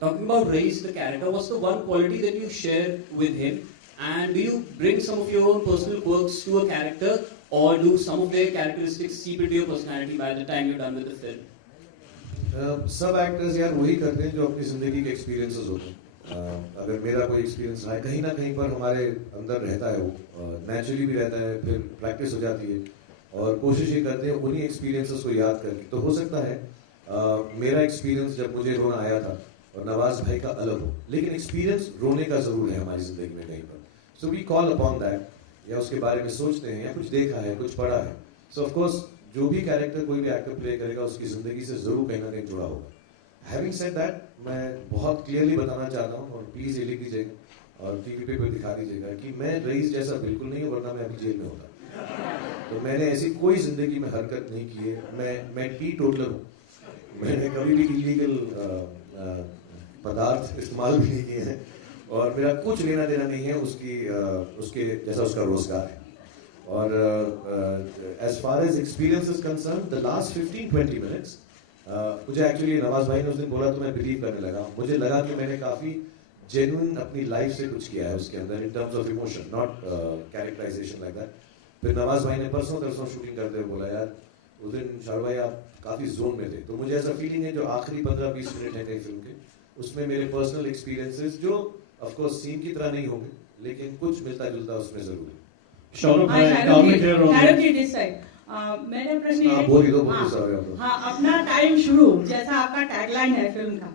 Talking about Rais, the character, what's the one quality that you share with him? And do you bring some of your own personal quirks to a character, or do some of their characteristics seep into your personality by the time you're done with the film? सब एक्टर्स यार वही करते हैं जो अपनी जिंदगी के एक्सपीरियंसेस होते हैं. अगर मेरा कोई एक्सपीरियंस है कहीं ना कहीं पर हमारे अंदर रहता है, वो नेचुरली भी रहता है, फिर प्रैक्टिस हो जाती है और कोशिश ये करते हैं उन्हीं एक्सपीरियंसेस को याद करके. तो हो सकता है मेरा एक्सपीरियंस जब मुझे रोना आया था और नवाज भाई का अलग हो, लेकिन एक्सपीरियंस रोने का जरूर है हमारी जिंदगी में कहीं पर. So we call upon that, या उसके बारे में सोचते हैं या कुछ देखा है, कुछ पढ़ा है. सो ऑफ कोर्स जो भी कैरेक्टर कोई भी एक्टर प्ले करेगा उसकी जिंदगी से जरूर कहीं ना कहीं जुड़ा होगा. हैविंग सेड दैट, मैं बहुत क्लियरली बताना चाहता हूँ और प्लीज ये लिख दीजिएगा और टीवी पे भी दिखा दीजिएगा कि मैं रईस जैसा बिल्कुल नहीं हूँ, वरना मैं अभी जेल में होता. तो मैंने ऐसी कोई जिंदगी में हरकत नहीं की है. मैं टी टोटलर हूँ. मैंने कभी भी इलीगल पदार्थ इस्तेमाल भी नहीं किए हैं और मेरा कुछ लेना देना नहीं है उसके जैसा उसका रोजगार है. और as far as experience is concerned, the last 15-20 minutes मुझे एक्चुअली नवाज भाई ने उस दिन बोला तो मैं बिलीव करने लगा. मुझे लगा कि मैंने काफी जेन्युइन अपनी लाइफ से कुछ किया है उसके अंदर in terms of emotion, not characterisation like that. फिर नवाज भाई ने परसों शूटिंग करते हुए बोला यार उस दिन शाहरुख भाई आप काफी जोन में थे. तो मुझे ऐसा फीलिंग है जो आखिरी 15-20 मिनट है कई फिल्म के, उसमें मेरे पर्सनल एक्सपीरियंसेस जो ऑफ कोर्स सीन की तरह नहीं होंगे लेकिन कुछ मिलता जुलता उसमें जरूर है. मेरा प्रश्न ये है, हाँ अपना टाइम शुरू जैसा आपका टैगलाइन है फिल्म का,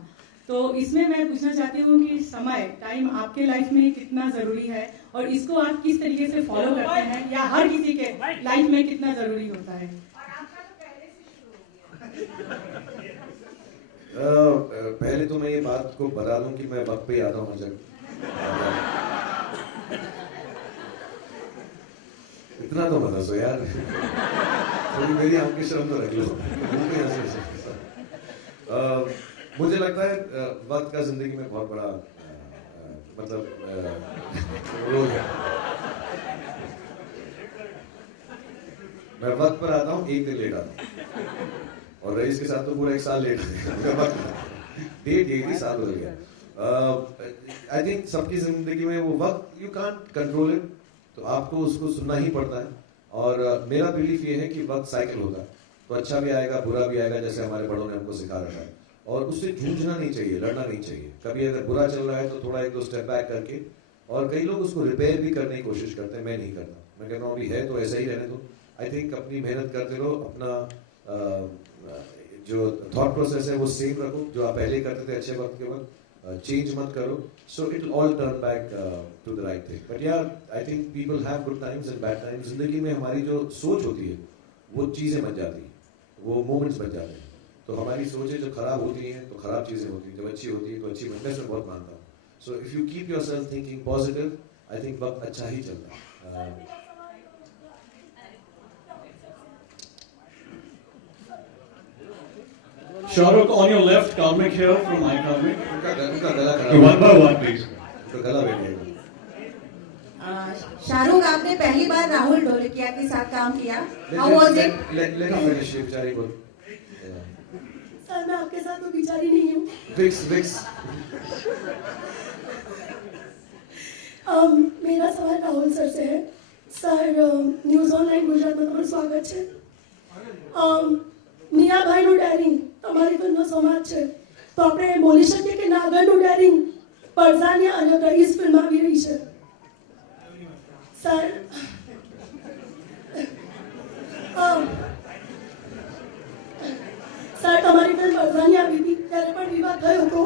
तो इसमें मैं पूछना चाहती हूँ कि समय टाइम आपके लाइफ में कितना जरूरी है और इसको आप किस तरीके से फॉलो करते हैं या हर किसी के लाइफ में कितना जरूरी होता है? पहले तो मैं ये बात को बता दूं कि मैं वक्त पे आता हूँ हर जगह. इतना तो बता दो यार, थोड़ी मेरी आपकी शर्म तो रख लो. मुझे लगता है वक्त का जिंदगी में बहुत बड़ा मतलब रोल है. मैं वक्त पर आता हूँ, एक दिन लेट आता हूँ, और रईस के साथ तो पूरा 1 साल लेट डेट ही साल हो गया। आई थिंक सबकी जिंदगी में वो वक्त यू कांट कंट्रोल इट, तो आपको उसको सुनना ही पड़ता है। और मेरा बिलीफ ये है कि वक्त साइकिल होता है, तो अच्छा भी आएगा बुरा भी आएगा, जैसे हमारे बड़ों ने हमको सिखा रखा है, और उससे जूझना नहीं चाहिए, लड़ना नहीं चाहिए। कभी अगर बुरा चल रहा है तो थोड़ा 1-2 स्टेप बैक करके, और कई लोग उसको रिपेयर भी करने की कोशिश करते हैं, मैं नहीं करता। मैं कहता हूँ अभी है तो ऐसा ही रहने दो। आई थिंक अपनी मेहनत करते रहो, अपना जो थॉट प्रोसेस है वो सेम रखो, जो आप पहले करते थे अच्छे वक्त के वक्त, चेंज मत करो, so it will all turn back to the right thing. But यार I think people have good times and bad times. जिंदगी में हमारी जो सोच होती है वो चीज़ें बन जाती हैं, वो मोमेंट्स बन जाते हैं। तो हमारी सोचें जब खराब होती हैं तो खराब चीज़ें होती हैं, जब अच्छी होती है तो अच्छी बनने से बहुत मानता हूँ। So if you keep yourself thinking positive, I think वक्त अच्छा ही चलता है। Shahrukh, on your left, Karmik here from my Karmik. One by one, please. Shahrukh, आपने पहली बार राहुल ढोलकिया के साथ काम किया, how was it? Let me finish, बेचारी बोल। सर मैं आपके साथ तो बिचारी नहीं हूँ। Fix. मेरा सवाल राहुल सर से है। सर न्यूज़ ऑनलाइन गुजरात में તમારું સ્વાગત છે। મીરાભાઈનું ડેરિંગ તમારી ફિલ્મનો સમાજ છે, તો આપણે બોલી શકીએ કે નાગરનું ડેરિંગ પરસાનિયા અને રઈસ ફિલ્મ આવી રહી છે। સર સર તમારી ફિલ્મ પરસાનિયા આવી હતી ત્યારે પણ વિવાદ થયો હતો,